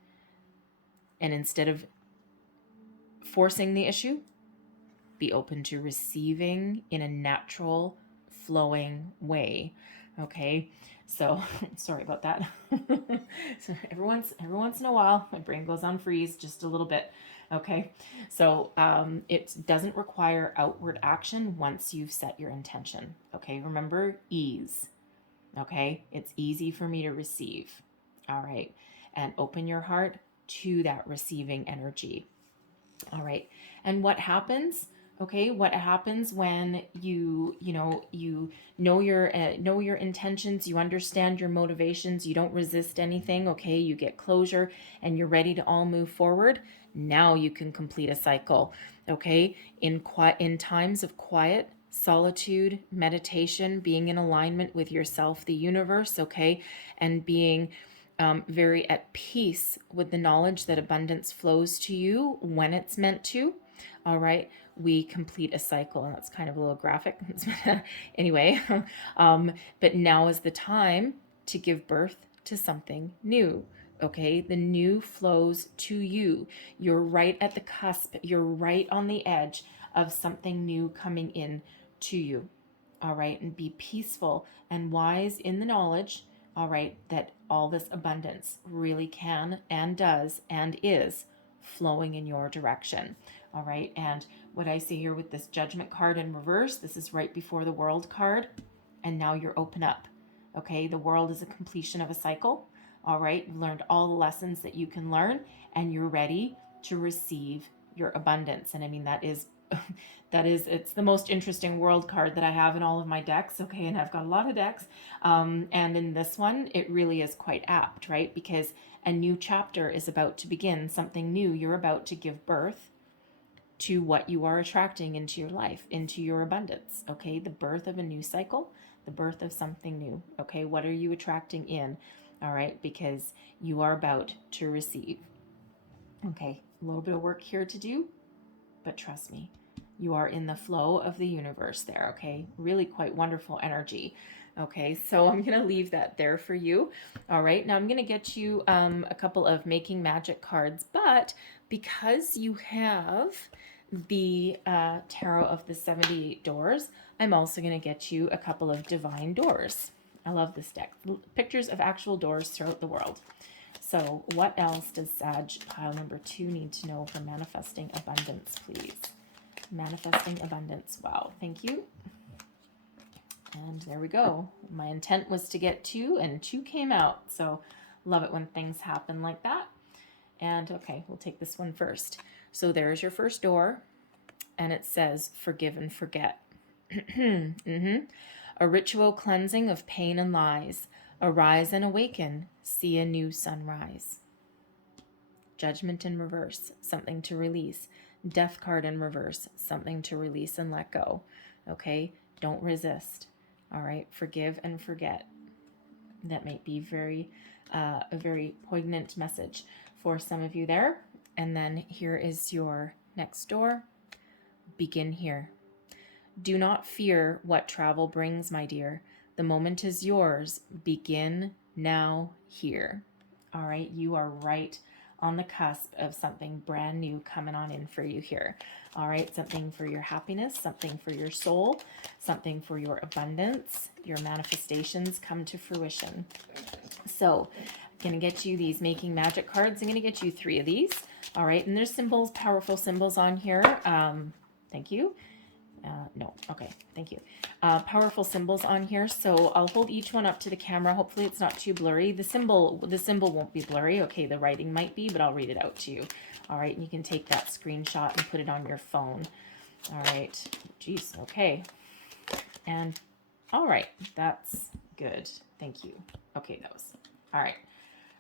And instead of forcing the issue, be open to receiving in a natural, flowing way. Okay. So sorry about that. So every once in a while, my brain goes on freeze just a little bit. Okay. So it doesn't require outward action once you've set your intention. Okay. Remember ease. Okay. It's easy for me to receive. All right. And open your heart to that receiving energy. All right. And what happens? Okay, what happens when you know your intentions, you understand your motivations, you don't resist anything. Okay, you get closure and you're ready to all move forward. Now you can complete a cycle. Okay, in times of quiet, solitude, meditation, being in alignment with yourself, the universe. Okay, and being very at peace with the knowledge that abundance flows to you when it's meant to. All right, we complete a cycle, and that's kind of a little graphic. Anyway, but now is the time to give birth to something new. Okay, the new flows to you. You're right at the cusp. You're right on the edge of something new coming in to you. All right, and be peaceful and wise in the knowledge. All right, that all this abundance really can and does and is flowing in your direction. All right, and what I see here with this Judgment card in reverse, this is right before the World card, and now you're open up. Okay, the World is a completion of a cycle. All right, you've learned all the lessons that you can learn, and you're ready to receive your abundance. And I mean, that is it's the most interesting World card that I have in all of my decks. Okay, and I've got a lot of decks, and in this one it really is quite apt, right? Because a new chapter is about to begin, something new. You're about to give birth to what you are attracting into your life, into your abundance. Okay, the birth of a new cycle, the birth of something new. Okay, what are you attracting in? All right, because you are about to receive. Okay, a little bit of work here to do, but trust me, you are in the flow of the universe there. Okay, really quite wonderful energy. Okay, so I'm going to leave that there for you. All right, now I'm going to get you a couple of Making Magic cards, but because you have the Tarot of the 78 Doors, I'm also going to get you a couple of divine doors. I love this deck. Pictures of actual doors throughout the world. So what else does Sag pile number 2 need to know for manifesting abundance, please? Manifesting abundance. Wow. Thank you. And there we go. My intent was to get 2 and 2 came out. So love it when things happen like that. And okay, we'll take this one first. So there's your first door, and it says forgive and forget. A ritual cleansing of pain and lies. Arise and awaken, see a new sunrise. Judgment in reverse, something to release. Death card in reverse, something to release and let go. Okay, don't resist. All right, forgive and forget. That might be a very poignant message for some of you there. And then here is your next door. Begin here. Do not fear what travel brings, my dear. The moment is yours. Begin now here. All right, you are right on the cusp of something brand new coming on in for you here. All right, something for your happiness, something for your soul, something for your abundance, your manifestations come to fruition. So I'm going to get you these Making Magic cards. I'm going to get you 3 of these. All right, and there's symbols, powerful symbols on here. Thank you. No, okay, thank you. Powerful symbols on here. So I'll hold each one up to the camera. Hopefully it's not too blurry. The symbol won't be blurry. Okay, the writing might be, but I'll read it out to you. All right, and you can take that screenshot and put it on your phone. All right, geez, okay. And all right, that's good. Thank you. Okay, that was, all right.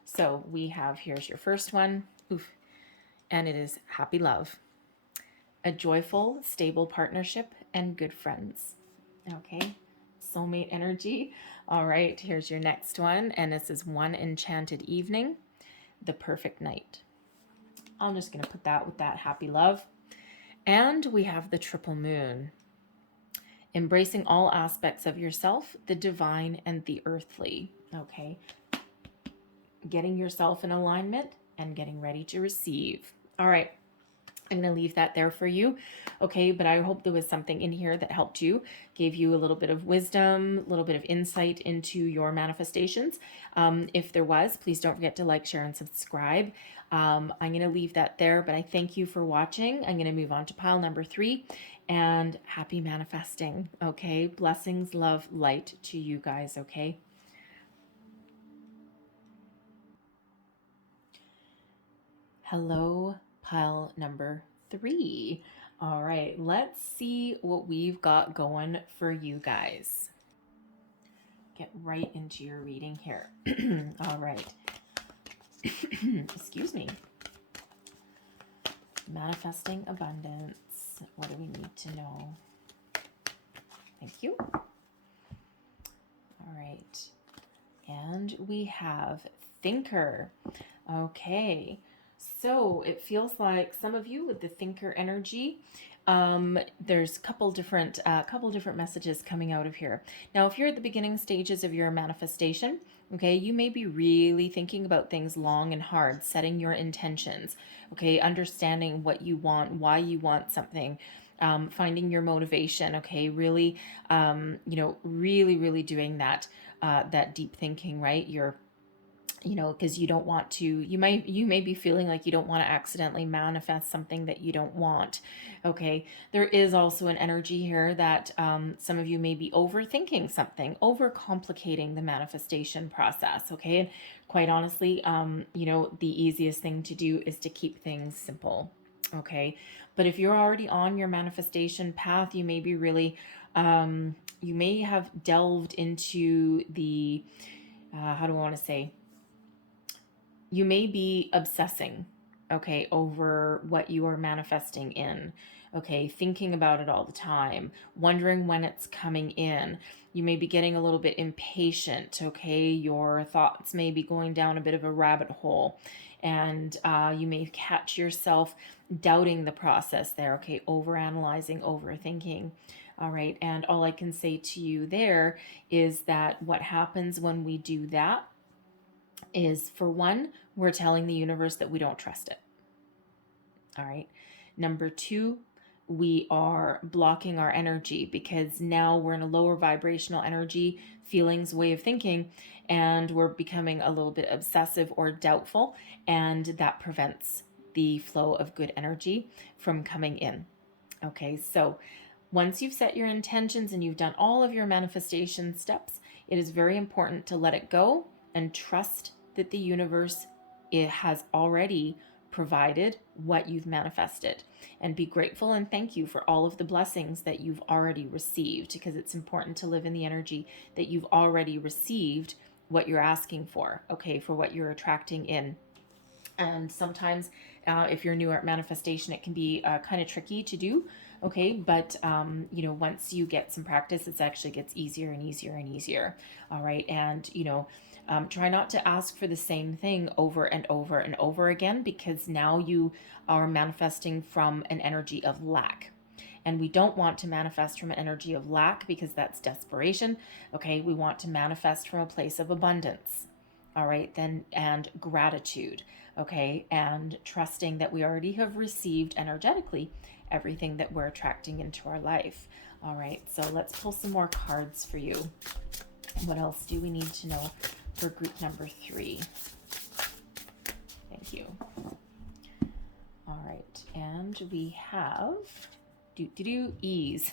So we have, here's your first one. Oof. And it is happy love. A joyful, stable partnership and good friends. Okay, soulmate energy. All right, here's your next one. And this is one enchanted evening, the perfect night. I'm just going to put that with that happy love. And we have the triple moon. Embracing all aspects of yourself, the divine and the earthly. Okay, getting yourself in alignment and getting ready to receive. All right. I'm going to leave that there for you. Okay, but I hope there was something in here that helped you, gave you a little bit of wisdom, a little bit of insight into your manifestations. If there was, please don't forget to like, share, and subscribe. I'm going to leave that there, but I thank you for watching. I'm going to move on to pile number 3, and happy manifesting. Okay, blessings, love, light to you guys. Okay. Hello, pile number 3. All right, let's see what we've got going for you guys. Get right into your reading here. All right. Excuse me. Manifesting abundance. What do we need to know? Thank you. All right. And we have Thinker. Okay. So it feels like some of you with the thinker energy, there's a couple different messages coming out of here. Now, if you're at the beginning stages of your manifestation, okay, you may be really thinking about things long and hard, setting your intentions, okay, understanding what you want, why you want something, finding your motivation, okay, really, really doing that, that deep thinking, right? Because you don't want to, you may be feeling like you don't want to accidentally manifest something that you don't want. Okay. There is also an energy here that some of you may be overthinking something, overcomplicating the manifestation process. Okay. And quite honestly, the easiest thing to do is to keep things simple. Okay. But if you're already on your manifestation path, you may be really, you may have delved into the, how do I want to say, you may be obsessing, okay, over what you are manifesting in, okay, thinking about it all the time, wondering when it's coming in. You may be getting a little bit impatient, okay, your thoughts may be going down a bit of a rabbit hole, and you may catch yourself doubting the process there, okay, overanalyzing, overthinking. All right, and all I can say to you there is that what happens when we do that is, for one, we're telling the universe that we don't trust it. All right. Number 2, we are blocking our energy, because now we're in a lower vibrational energy, feelings, way of thinking, and we're becoming a little bit obsessive or doubtful, and that prevents the flow of good energy from coming in. Okay, so once you've set your intentions and you've done all of your manifestation steps, it is very important to let it go and trust that the universe, it has already provided what you've manifested, and be grateful and thank you for all of the blessings that you've already received, because it's important to live in the energy that you've already received what you're asking for, okay, for what you're attracting in. And sometimes if you're new at manifestation, it can be kind of tricky to do, okay, but once you get some practice, it actually gets easier and easier and easier. All right, and try not to ask for the same thing over and over and over again, because now you are manifesting from an energy of lack. And we don't want to manifest from an energy of lack, because that's desperation. Okay, we want to manifest from a place of abundance. All right, then, and gratitude. Okay, and trusting that we already have received energetically everything that we're attracting into our life. All right, so let's pull some more cards for you. What else do we need to know for group number 3? Thank you. All right, and we have ease.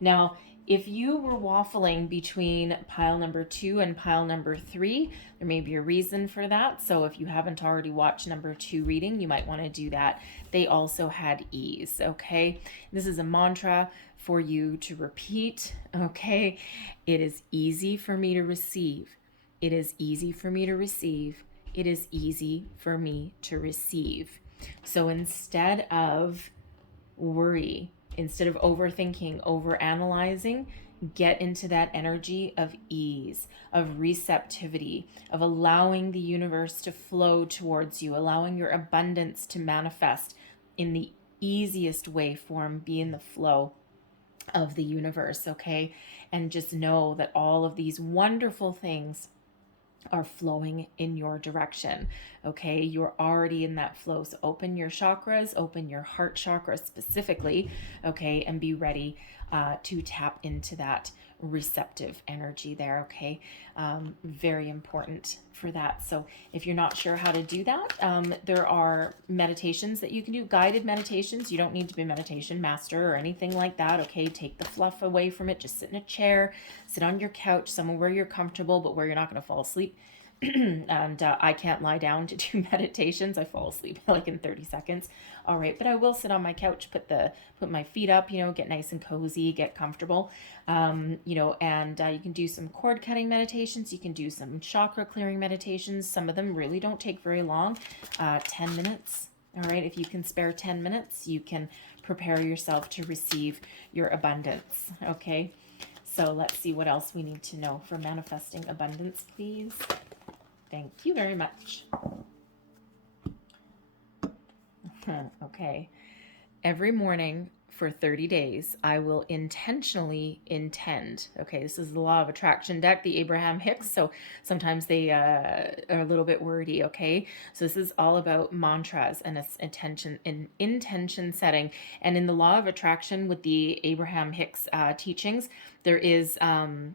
Now, if you were waffling between pile number 2 and pile number 3, there may be a reason for that. So if you haven't already watched number 2 reading, you might want to do that. They also had ease, okay? This is a mantra for you to repeat, okay? It is easy for me to receive. It is easy for me to receive. It is easy for me to receive. So instead of worry, instead of overthinking, overanalyzing, get into that energy of ease, of receptivity, of allowing the universe to flow towards you, allowing your abundance to manifest in the easiest way form, be in the flow of the universe, okay? And just know that all of these wonderful things are flowing in your direction, okay? You're already in that flow. So open your chakras, open your heart chakra specifically, okay? And be ready to tap into that receptive energy there, okay? Very important for that. So if you're not sure how to do that, there are meditations that you can do, guided meditations. You don't need to be a meditation master or anything like that, okay? Take the fluff away from it. Just sit in a chair, sit on your couch, somewhere where you're comfortable, but where you're not going to fall asleep. And I can't lie down to do meditations. I fall asleep like in 30 seconds. All right, but I will sit on my couch, put my feet up, get nice and cozy, get comfortable. And you can do some cord cutting meditations. You can do some chakra clearing meditations. Some of them really don't take very long, 10 minutes. All right, if you can spare 10 minutes, you can prepare yourself to receive your abundance. Okay, so let's see what else we need to know for manifesting abundance, please. Thank you very much. Okay. Every morning for 30 days, I will intentionally intend. Okay, this is the Law of Attraction deck, the Abraham Hicks. So sometimes they are a little bit wordy, okay? So this is all about mantras and intention setting. And in the Law of Attraction with the Abraham Hicks teachings, there's the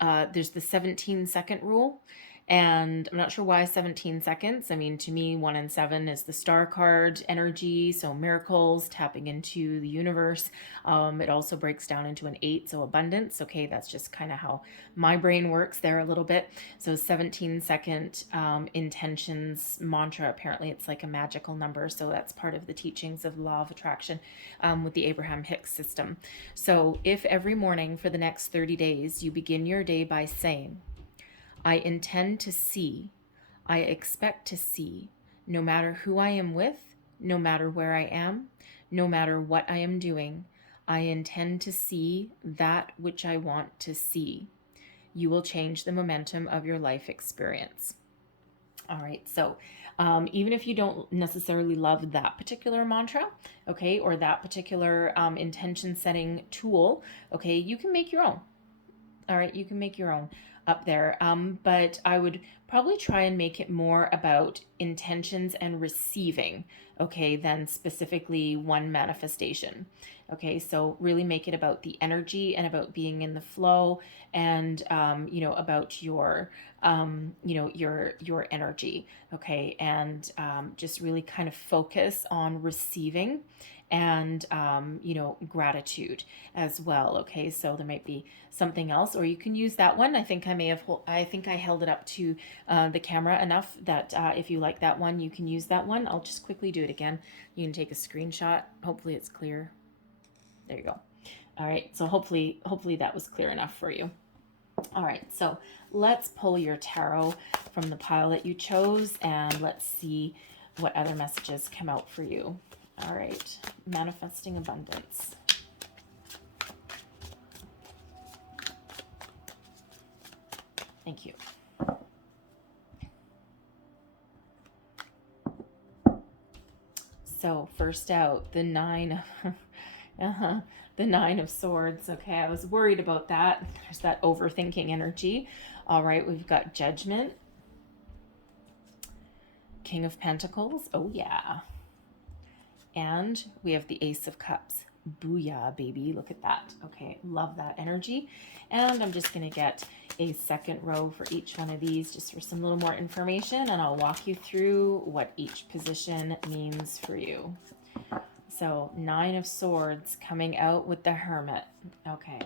17-second rule. And I'm not sure why 17 seconds. I mean, to me, 1 and 7 is the star card energy. So miracles, tapping into the universe. It also breaks down into an 8, so abundance. Okay, that's just kind of how my brain works there a little bit. So 17-second intentions mantra. Apparently, it's like a magical number. So that's part of the teachings of Law of Attraction with the Abraham Hicks system. So if every morning for the next 30 days, you begin your day by saying, I intend to see, I expect to see, no matter who I am with, no matter where I am, no matter what I am doing, I intend to see that which I want to see. You will change the momentum of your life experience. All right, so even if you don't necessarily love that particular mantra, okay, or that particular intention setting tool, okay, you can make your own. All right, you can make your own. up there. But I would probably try and make it more about intentions and receiving, okay, than specifically one manifestation. Okay, so really make it about the energy and about being in the flow, and about your energy. Okay, and just really kind of focus on receiving and gratitude as well. Okay, so there might be something else, or you can use that one. I think I held it up to the camera enough that if you like that one, you can use that one. I'll just quickly do it again. You can take a screenshot. Hopefully it's clear. There you go. All right, so hopefully that was clear enough for you. All right, so let's pull your tarot from the pile that you chose, and let's see what other messages come out for you. All right, manifesting abundance. Thank you. So first out, the nine of the Nine of Swords. Okay, I was worried about that. There's that overthinking energy. All right, we've got Judgment. King of Pentacles. Oh yeah. And we have the Ace of Cups. Booyah, baby. Look at that. Okay, love that energy. And I'm just going to get a second row for each one of these just for some little more information, and I'll walk you through what each position means for you. So, Nine of Swords coming out with the Hermit. Okay,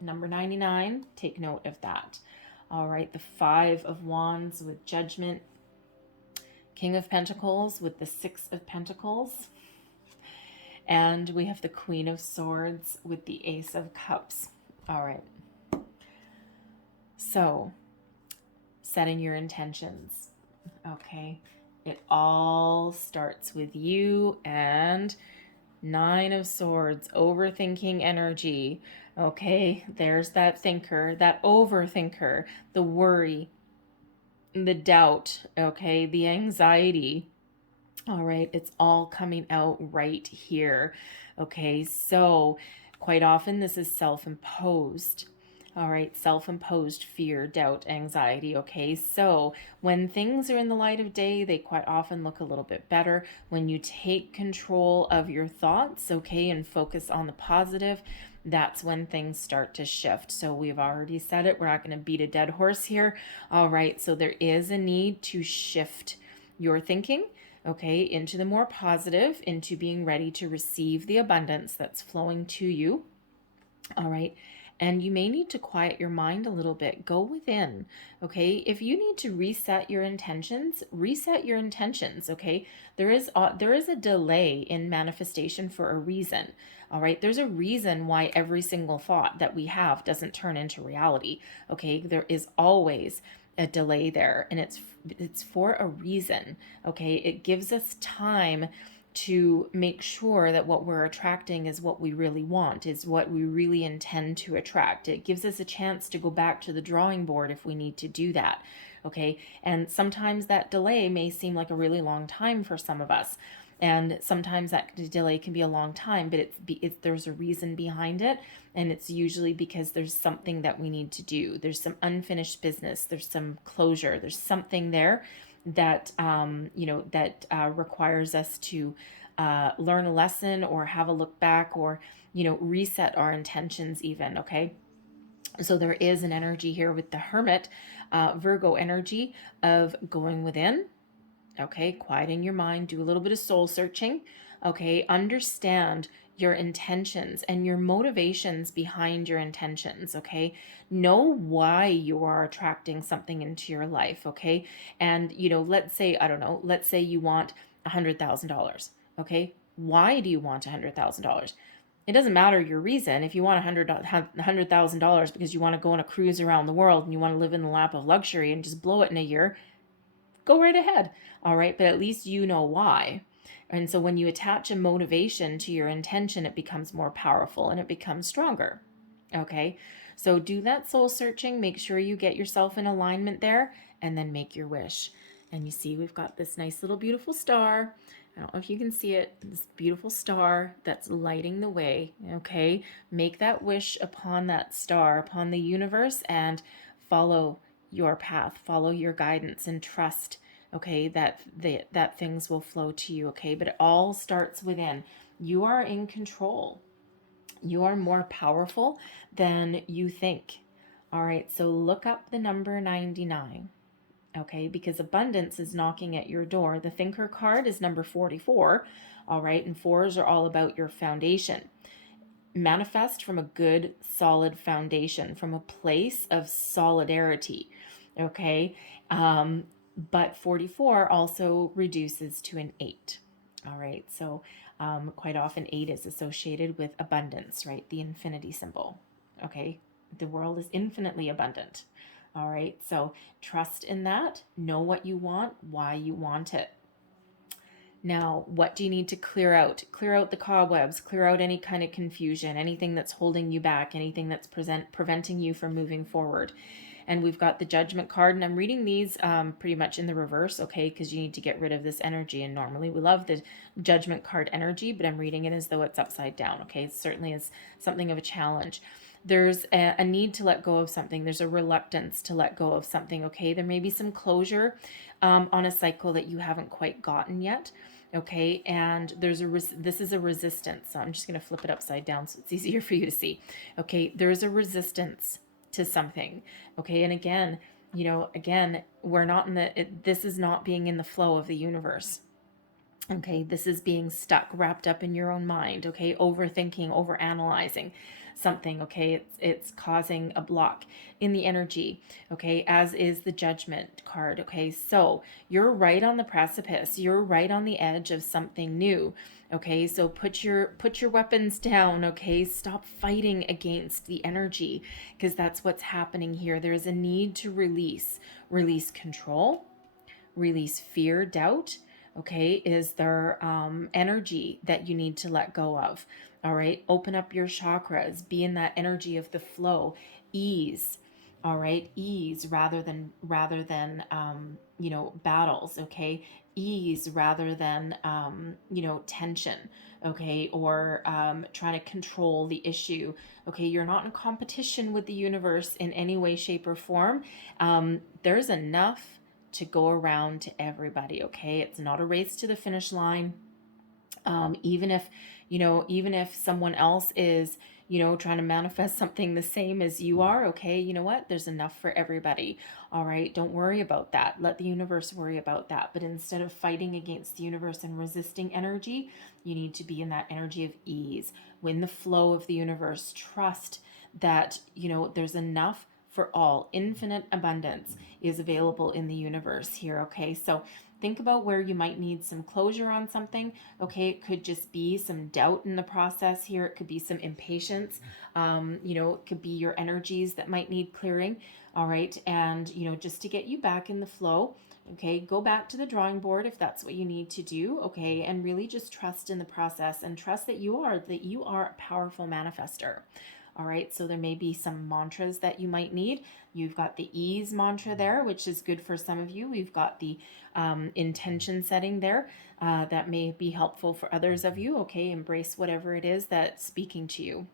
number 99, take note of that. All right, the Five of Wands with Judgment. King of Pentacles with the Six of Pentacles. And we have the Queen of Swords with the Ace of Cups. All right. So, setting your intentions. Okay. It all starts with you and Nine of Swords, overthinking energy. Okay. There's that thinker, that overthinker, the worry, the doubt. Okay. The anxiety. All right, it's all coming out right here. Okay, so quite often this is self-imposed. All right, self-imposed fear, doubt, anxiety. Okay, so when things are in the light of day, they quite often look a little bit better. When you take control of your thoughts, okay, and focus on the positive, that's when things start to shift. So we've already said it. We're not going to beat a dead horse here. All right, so there is a need to shift your thinking, okay, into the more positive, into being ready to receive the abundance that's flowing to you. All right. And you may need to quiet your mind a little bit. Go within, okay? If you need to reset your intentions, okay? There is a delay in manifestation for a reason, all right? There's a reason why every single thought that we have doesn't turn into reality, okay? There is always a delay there, and it's for a reason, okay? It gives us time to make sure that what we're attracting is what we really want, is what we really intend to attract. It gives us a chance to go back to the drawing board if we need to do that, okay? And sometimes that delay may seem like a really long time for some of us, and sometimes that delay can be a long time, but there's a reason behind it, and it's usually because there's something that we need to do. There's some unfinished business, there's some closure, there's something there that requires us to learn a lesson or have a look back, or reset our intentions even. Okay, so there is an energy here with the Hermit, Virgo energy of going within. Okay, quieting your mind, do a little bit of soul searching. Okay, understand your intentions and your motivations behind your intentions. Okay, know why you are attracting something into your life. Okay, and let's say, I don't know, let's say you want $100,000. Okay, why do you want $100,000? It doesn't matter your reason. If you want $100,000 because you want to go on a cruise around the world and you want to live in the lap of luxury and just blow it in a year, go right ahead. All right, but at least you know why. And so when you attach a motivation to your intention, it becomes more powerful and it becomes stronger. Okay, so do that soul searching. Make sure you get yourself in alignment there, and then make your wish. And you see we've got this nice little beautiful star. I don't know if you can see it, this beautiful star that's lighting the way. Okay, make that wish upon that star, upon the universe, and follow your path, follow your guidance, and trust, okay, that things will flow to you, okay? But it all starts within. You are in control. You are more powerful than you think. All right, so look up the number 99, okay, because abundance is knocking at your door. The Thinker card is number 44, all right, and fours are all about your foundation. Manifest from a good, solid foundation, from a place of solidarity, okay? But 44 also reduces to an 8, all right? So quite often 8 is associated with abundance, right? The infinity symbol, okay? The world is infinitely abundant, all right? So trust in that, know what you want, why you want it. Now, what do you need to clear out? Clear out the cobwebs, clear out any kind of confusion, anything that's holding you back, anything that's preventing you from moving forward. And we've got the Judgment card, and I'm reading these pretty much in the reverse, okay, because you need to get rid of this energy. And normally we love the Judgment card energy, but I'm reading it as though it's upside down, okay? It certainly is something of a challenge. There's a need to let go of something. There's a reluctance to let go of something, okay? There may be some closure on a cycle that you haven't quite gotten yet. Okay, and there's this is a resistance. So I'm just going to flip it upside down so it's easier for you to see. Okay, there's a resistance to something. Okay, and again, we're not in this is not being in the flow of the universe. Okay, this is being stuck, wrapped up in your own mind. Okay, overthinking, overanalyzing something. Okay, it's causing a block in the energy. Okay, as is the Judgment card. Okay, so you're right on the precipice. You're right on the edge of something new. Okay, so put your weapons down. Okay, stop fighting against the energy, because that's what's happening here. There is a need to release control, release fear, doubt. Okay, is there energy that you need to let go of? All right, open up your chakras, be in that energy of the flow, ease. All right, ease rather than battles. Okay, ease rather than tension. Okay, or trying to control the issue. Okay, you're not in competition with the universe in any way, shape, or form. There's enough to go around to everybody. Okay, it's not a race to the finish line. Even if someone else is trying to manifest something the same as you are, okay, you know what, there's enough for everybody. All right, don't worry about that. Let the universe worry about that. But instead of fighting against the universe and resisting energy, you need to be in that energy of ease, in the flow of the universe. Trust that there's enough for all. Infinite abundance is available in the universe here. Okay, so think about where you might need some closure on something. Okay, it could just be some doubt in the process here. It could be some impatience. It could be your energies that might need clearing. All right, and just to get you back in the flow. Okay, go back to the drawing board if that's what you need to do. Okay, and really just trust in the process and trust that you are a powerful manifester. All right, so there may be some mantras that you might need. You've got the ease mantra there, which is good for some of you. We've got the intention setting there that may be helpful for others of you. Okay, embrace whatever it is that's speaking to you.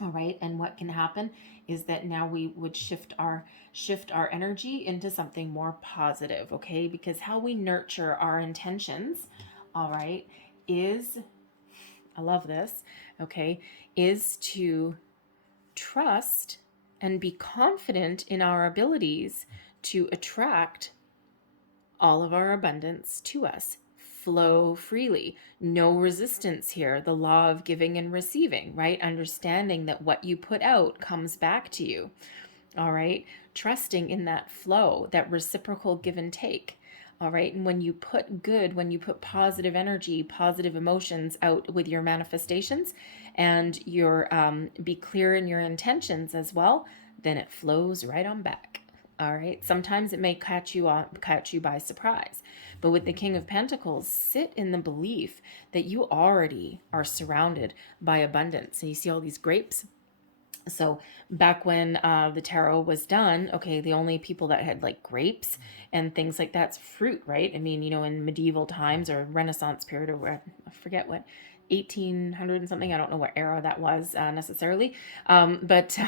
All right, and what can happen is that now we would shift our energy into something more positive. Okay, because how we nurture our intentions, all right, is, I love this, okay, is to trust and be confident in our abilities to attract all of our abundance to us. Flow freely. No resistance here. The law of giving and receiving, right? Understanding that what you put out comes back to you. All right. Trusting in that flow, that reciprocal give and take. All right. And when you put positive energy, positive emotions out with your manifestations, and you're be clear in your intentions as well, then it flows right on back. All right. Sometimes it may catch you by surprise. But with the King of Pentacles, sit in the belief that you already are surrounded by abundance. And you see all these grapes. So back when the tarot was done, okay, the only people that had like grapes and things like that's fruit, right? I mean, in medieval times or Renaissance period, or I forget what 1800 and something. I don't know what era that was necessarily. But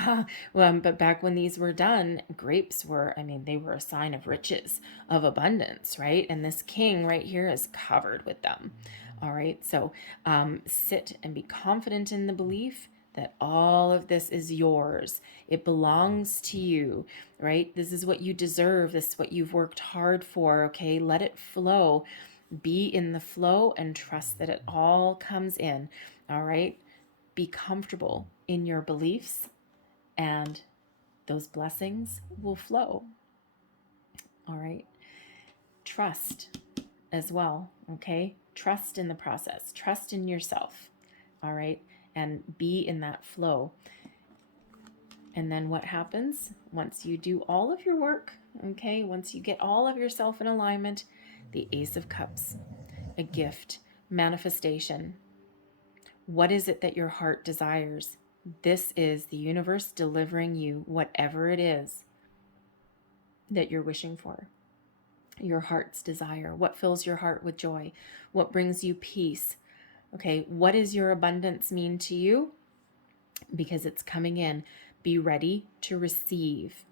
back when these were done, grapes were, I mean, they were a sign of riches, of abundance, right? And this king right here is covered with them. All right. So sit and be confident in the belief that all of this is yours. It belongs to you, right? This is what you deserve. This is what you've worked hard for. Okay. Let it flow. Be in the flow and trust that it all comes in. All right. Be comfortable in your beliefs, and those blessings will flow. All right. Trust as well. Okay. Trust in the process, trust in yourself. All right. And be in that flow. And then what happens once you do all of your work? Okay. Once you get all of yourself in alignment, the Ace of Cups, a gift, manifestation. What is it that your heart desires? This is the universe delivering you whatever it is that you're wishing for. Your heart's desire. What fills your heart with joy? What brings you peace? Okay, what does your abundance mean to you? Because it's coming in. Be ready to receive.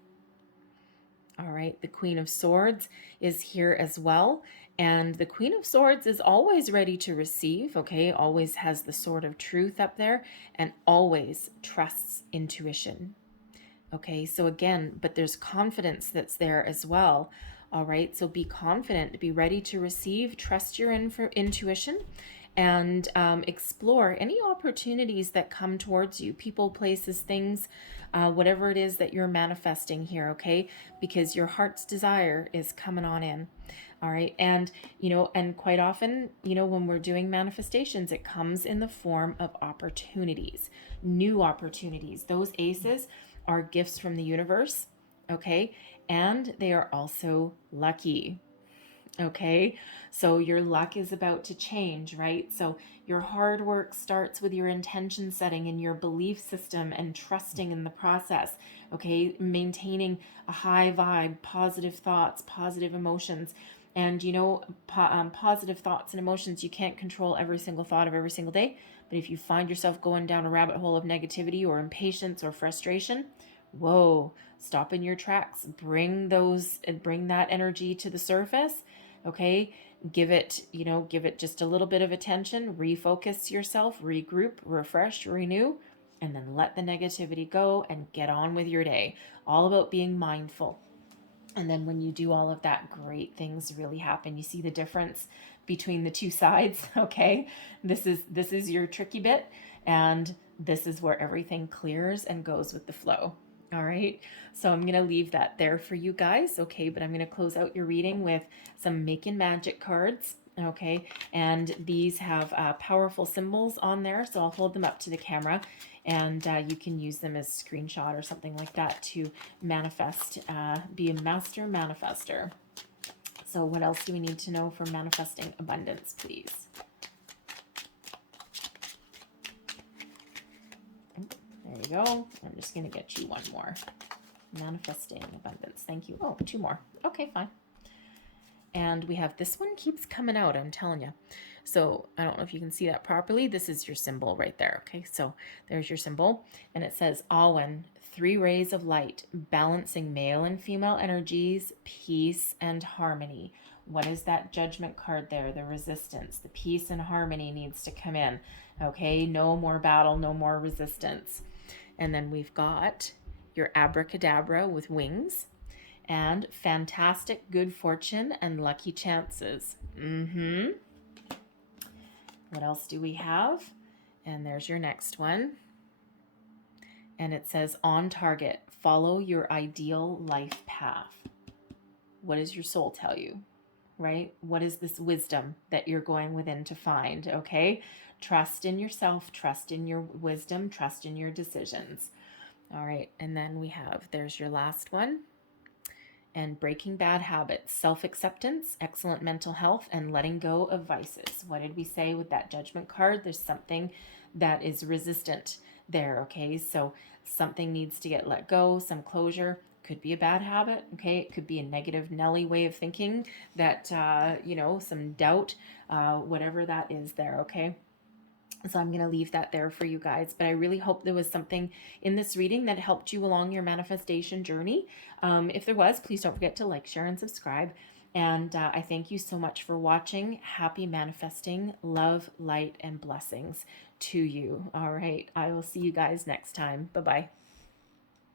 All right, the Queen of Swords is here as well. And the Queen of Swords is always ready to receive, okay? Always has the sword of truth up there and always trusts intuition. Okay, so again, but there's confidence that's there as well. All right, so be confident, be ready to receive, trust your intuition, and explore any opportunities that come towards you, people, places, things, whatever it is that you're manifesting here, okay? Because your heart's desire is coming on in. All right. And, and quite often, when we're doing manifestations, it comes in the form of opportunities, new opportunities. Those aces are gifts from the universe. Okay. And they are also lucky. Okay, so your luck is about to change, right? So your hard work starts with your intention setting and your belief system and trusting in the process. Okay, maintaining a high vibe, positive thoughts, positive emotions. And positive thoughts and emotions, you can't control every single thought of every single day. But if you find yourself going down a rabbit hole of negativity or impatience or frustration, whoa, stop in your tracks. Bring that energy to the surface. Okay, give it just a little bit of attention, refocus yourself, regroup, refresh, renew, and then let the negativity go and get on with your day. All about being mindful. And then when you do all of that, great things really happen. You see the difference between the two sides. Okay, this is your tricky bit, and this is where everything clears and goes with the flow. All right, so I'm going to leave that there for you guys, okay? But I'm going to close out your reading with some Making Magic cards, okay? And these have powerful symbols on there, so I'll hold them up to the camera, and you can use them as a screenshot or something like that to manifest, be a master manifester. So what else do we need to know for manifesting abundance, please? There you go. I'm just going to get you one more. Manifesting abundance. Thank you. Oh, two more. Okay, fine. And we have this one keeps coming out, I'm telling you. So I don't know if you can see that properly. This is your symbol right there. Okay, so there's your symbol. And it says Awen, 3 rays of light, balancing male and female energies, peace and harmony. What is that Judgment card there? The resistance, the peace and harmony needs to come in. Okay, no more battle, no more resistance. And then we've got your abracadabra with wings and fantastic good fortune and lucky chances. What else do we have? And there's your next one. And it says on target, follow your ideal life path. What does your soul tell you? Right? What is this wisdom that you're going within to find? Okay. Trust in yourself, trust in your wisdom, trust in your decisions. All right. And then we have, there's your last one. And breaking bad habits, self-acceptance, excellent mental health, and letting go of vices. What did we say with that Judgment card? There's something that is resistant there, okay? So something needs to get let go, some closure. Could be a bad habit, okay? It could be a negative Nelly way of thinking that, some doubt, whatever that is there, okay? So I'm going to leave that there for you guys. But I really hope there was something in this reading that helped you along your manifestation journey. If there was, please don't forget to like, share, and subscribe. And I thank you so much for watching. Happy manifesting, love, light, and blessings to you. All right. I will see you guys next time. Bye-bye.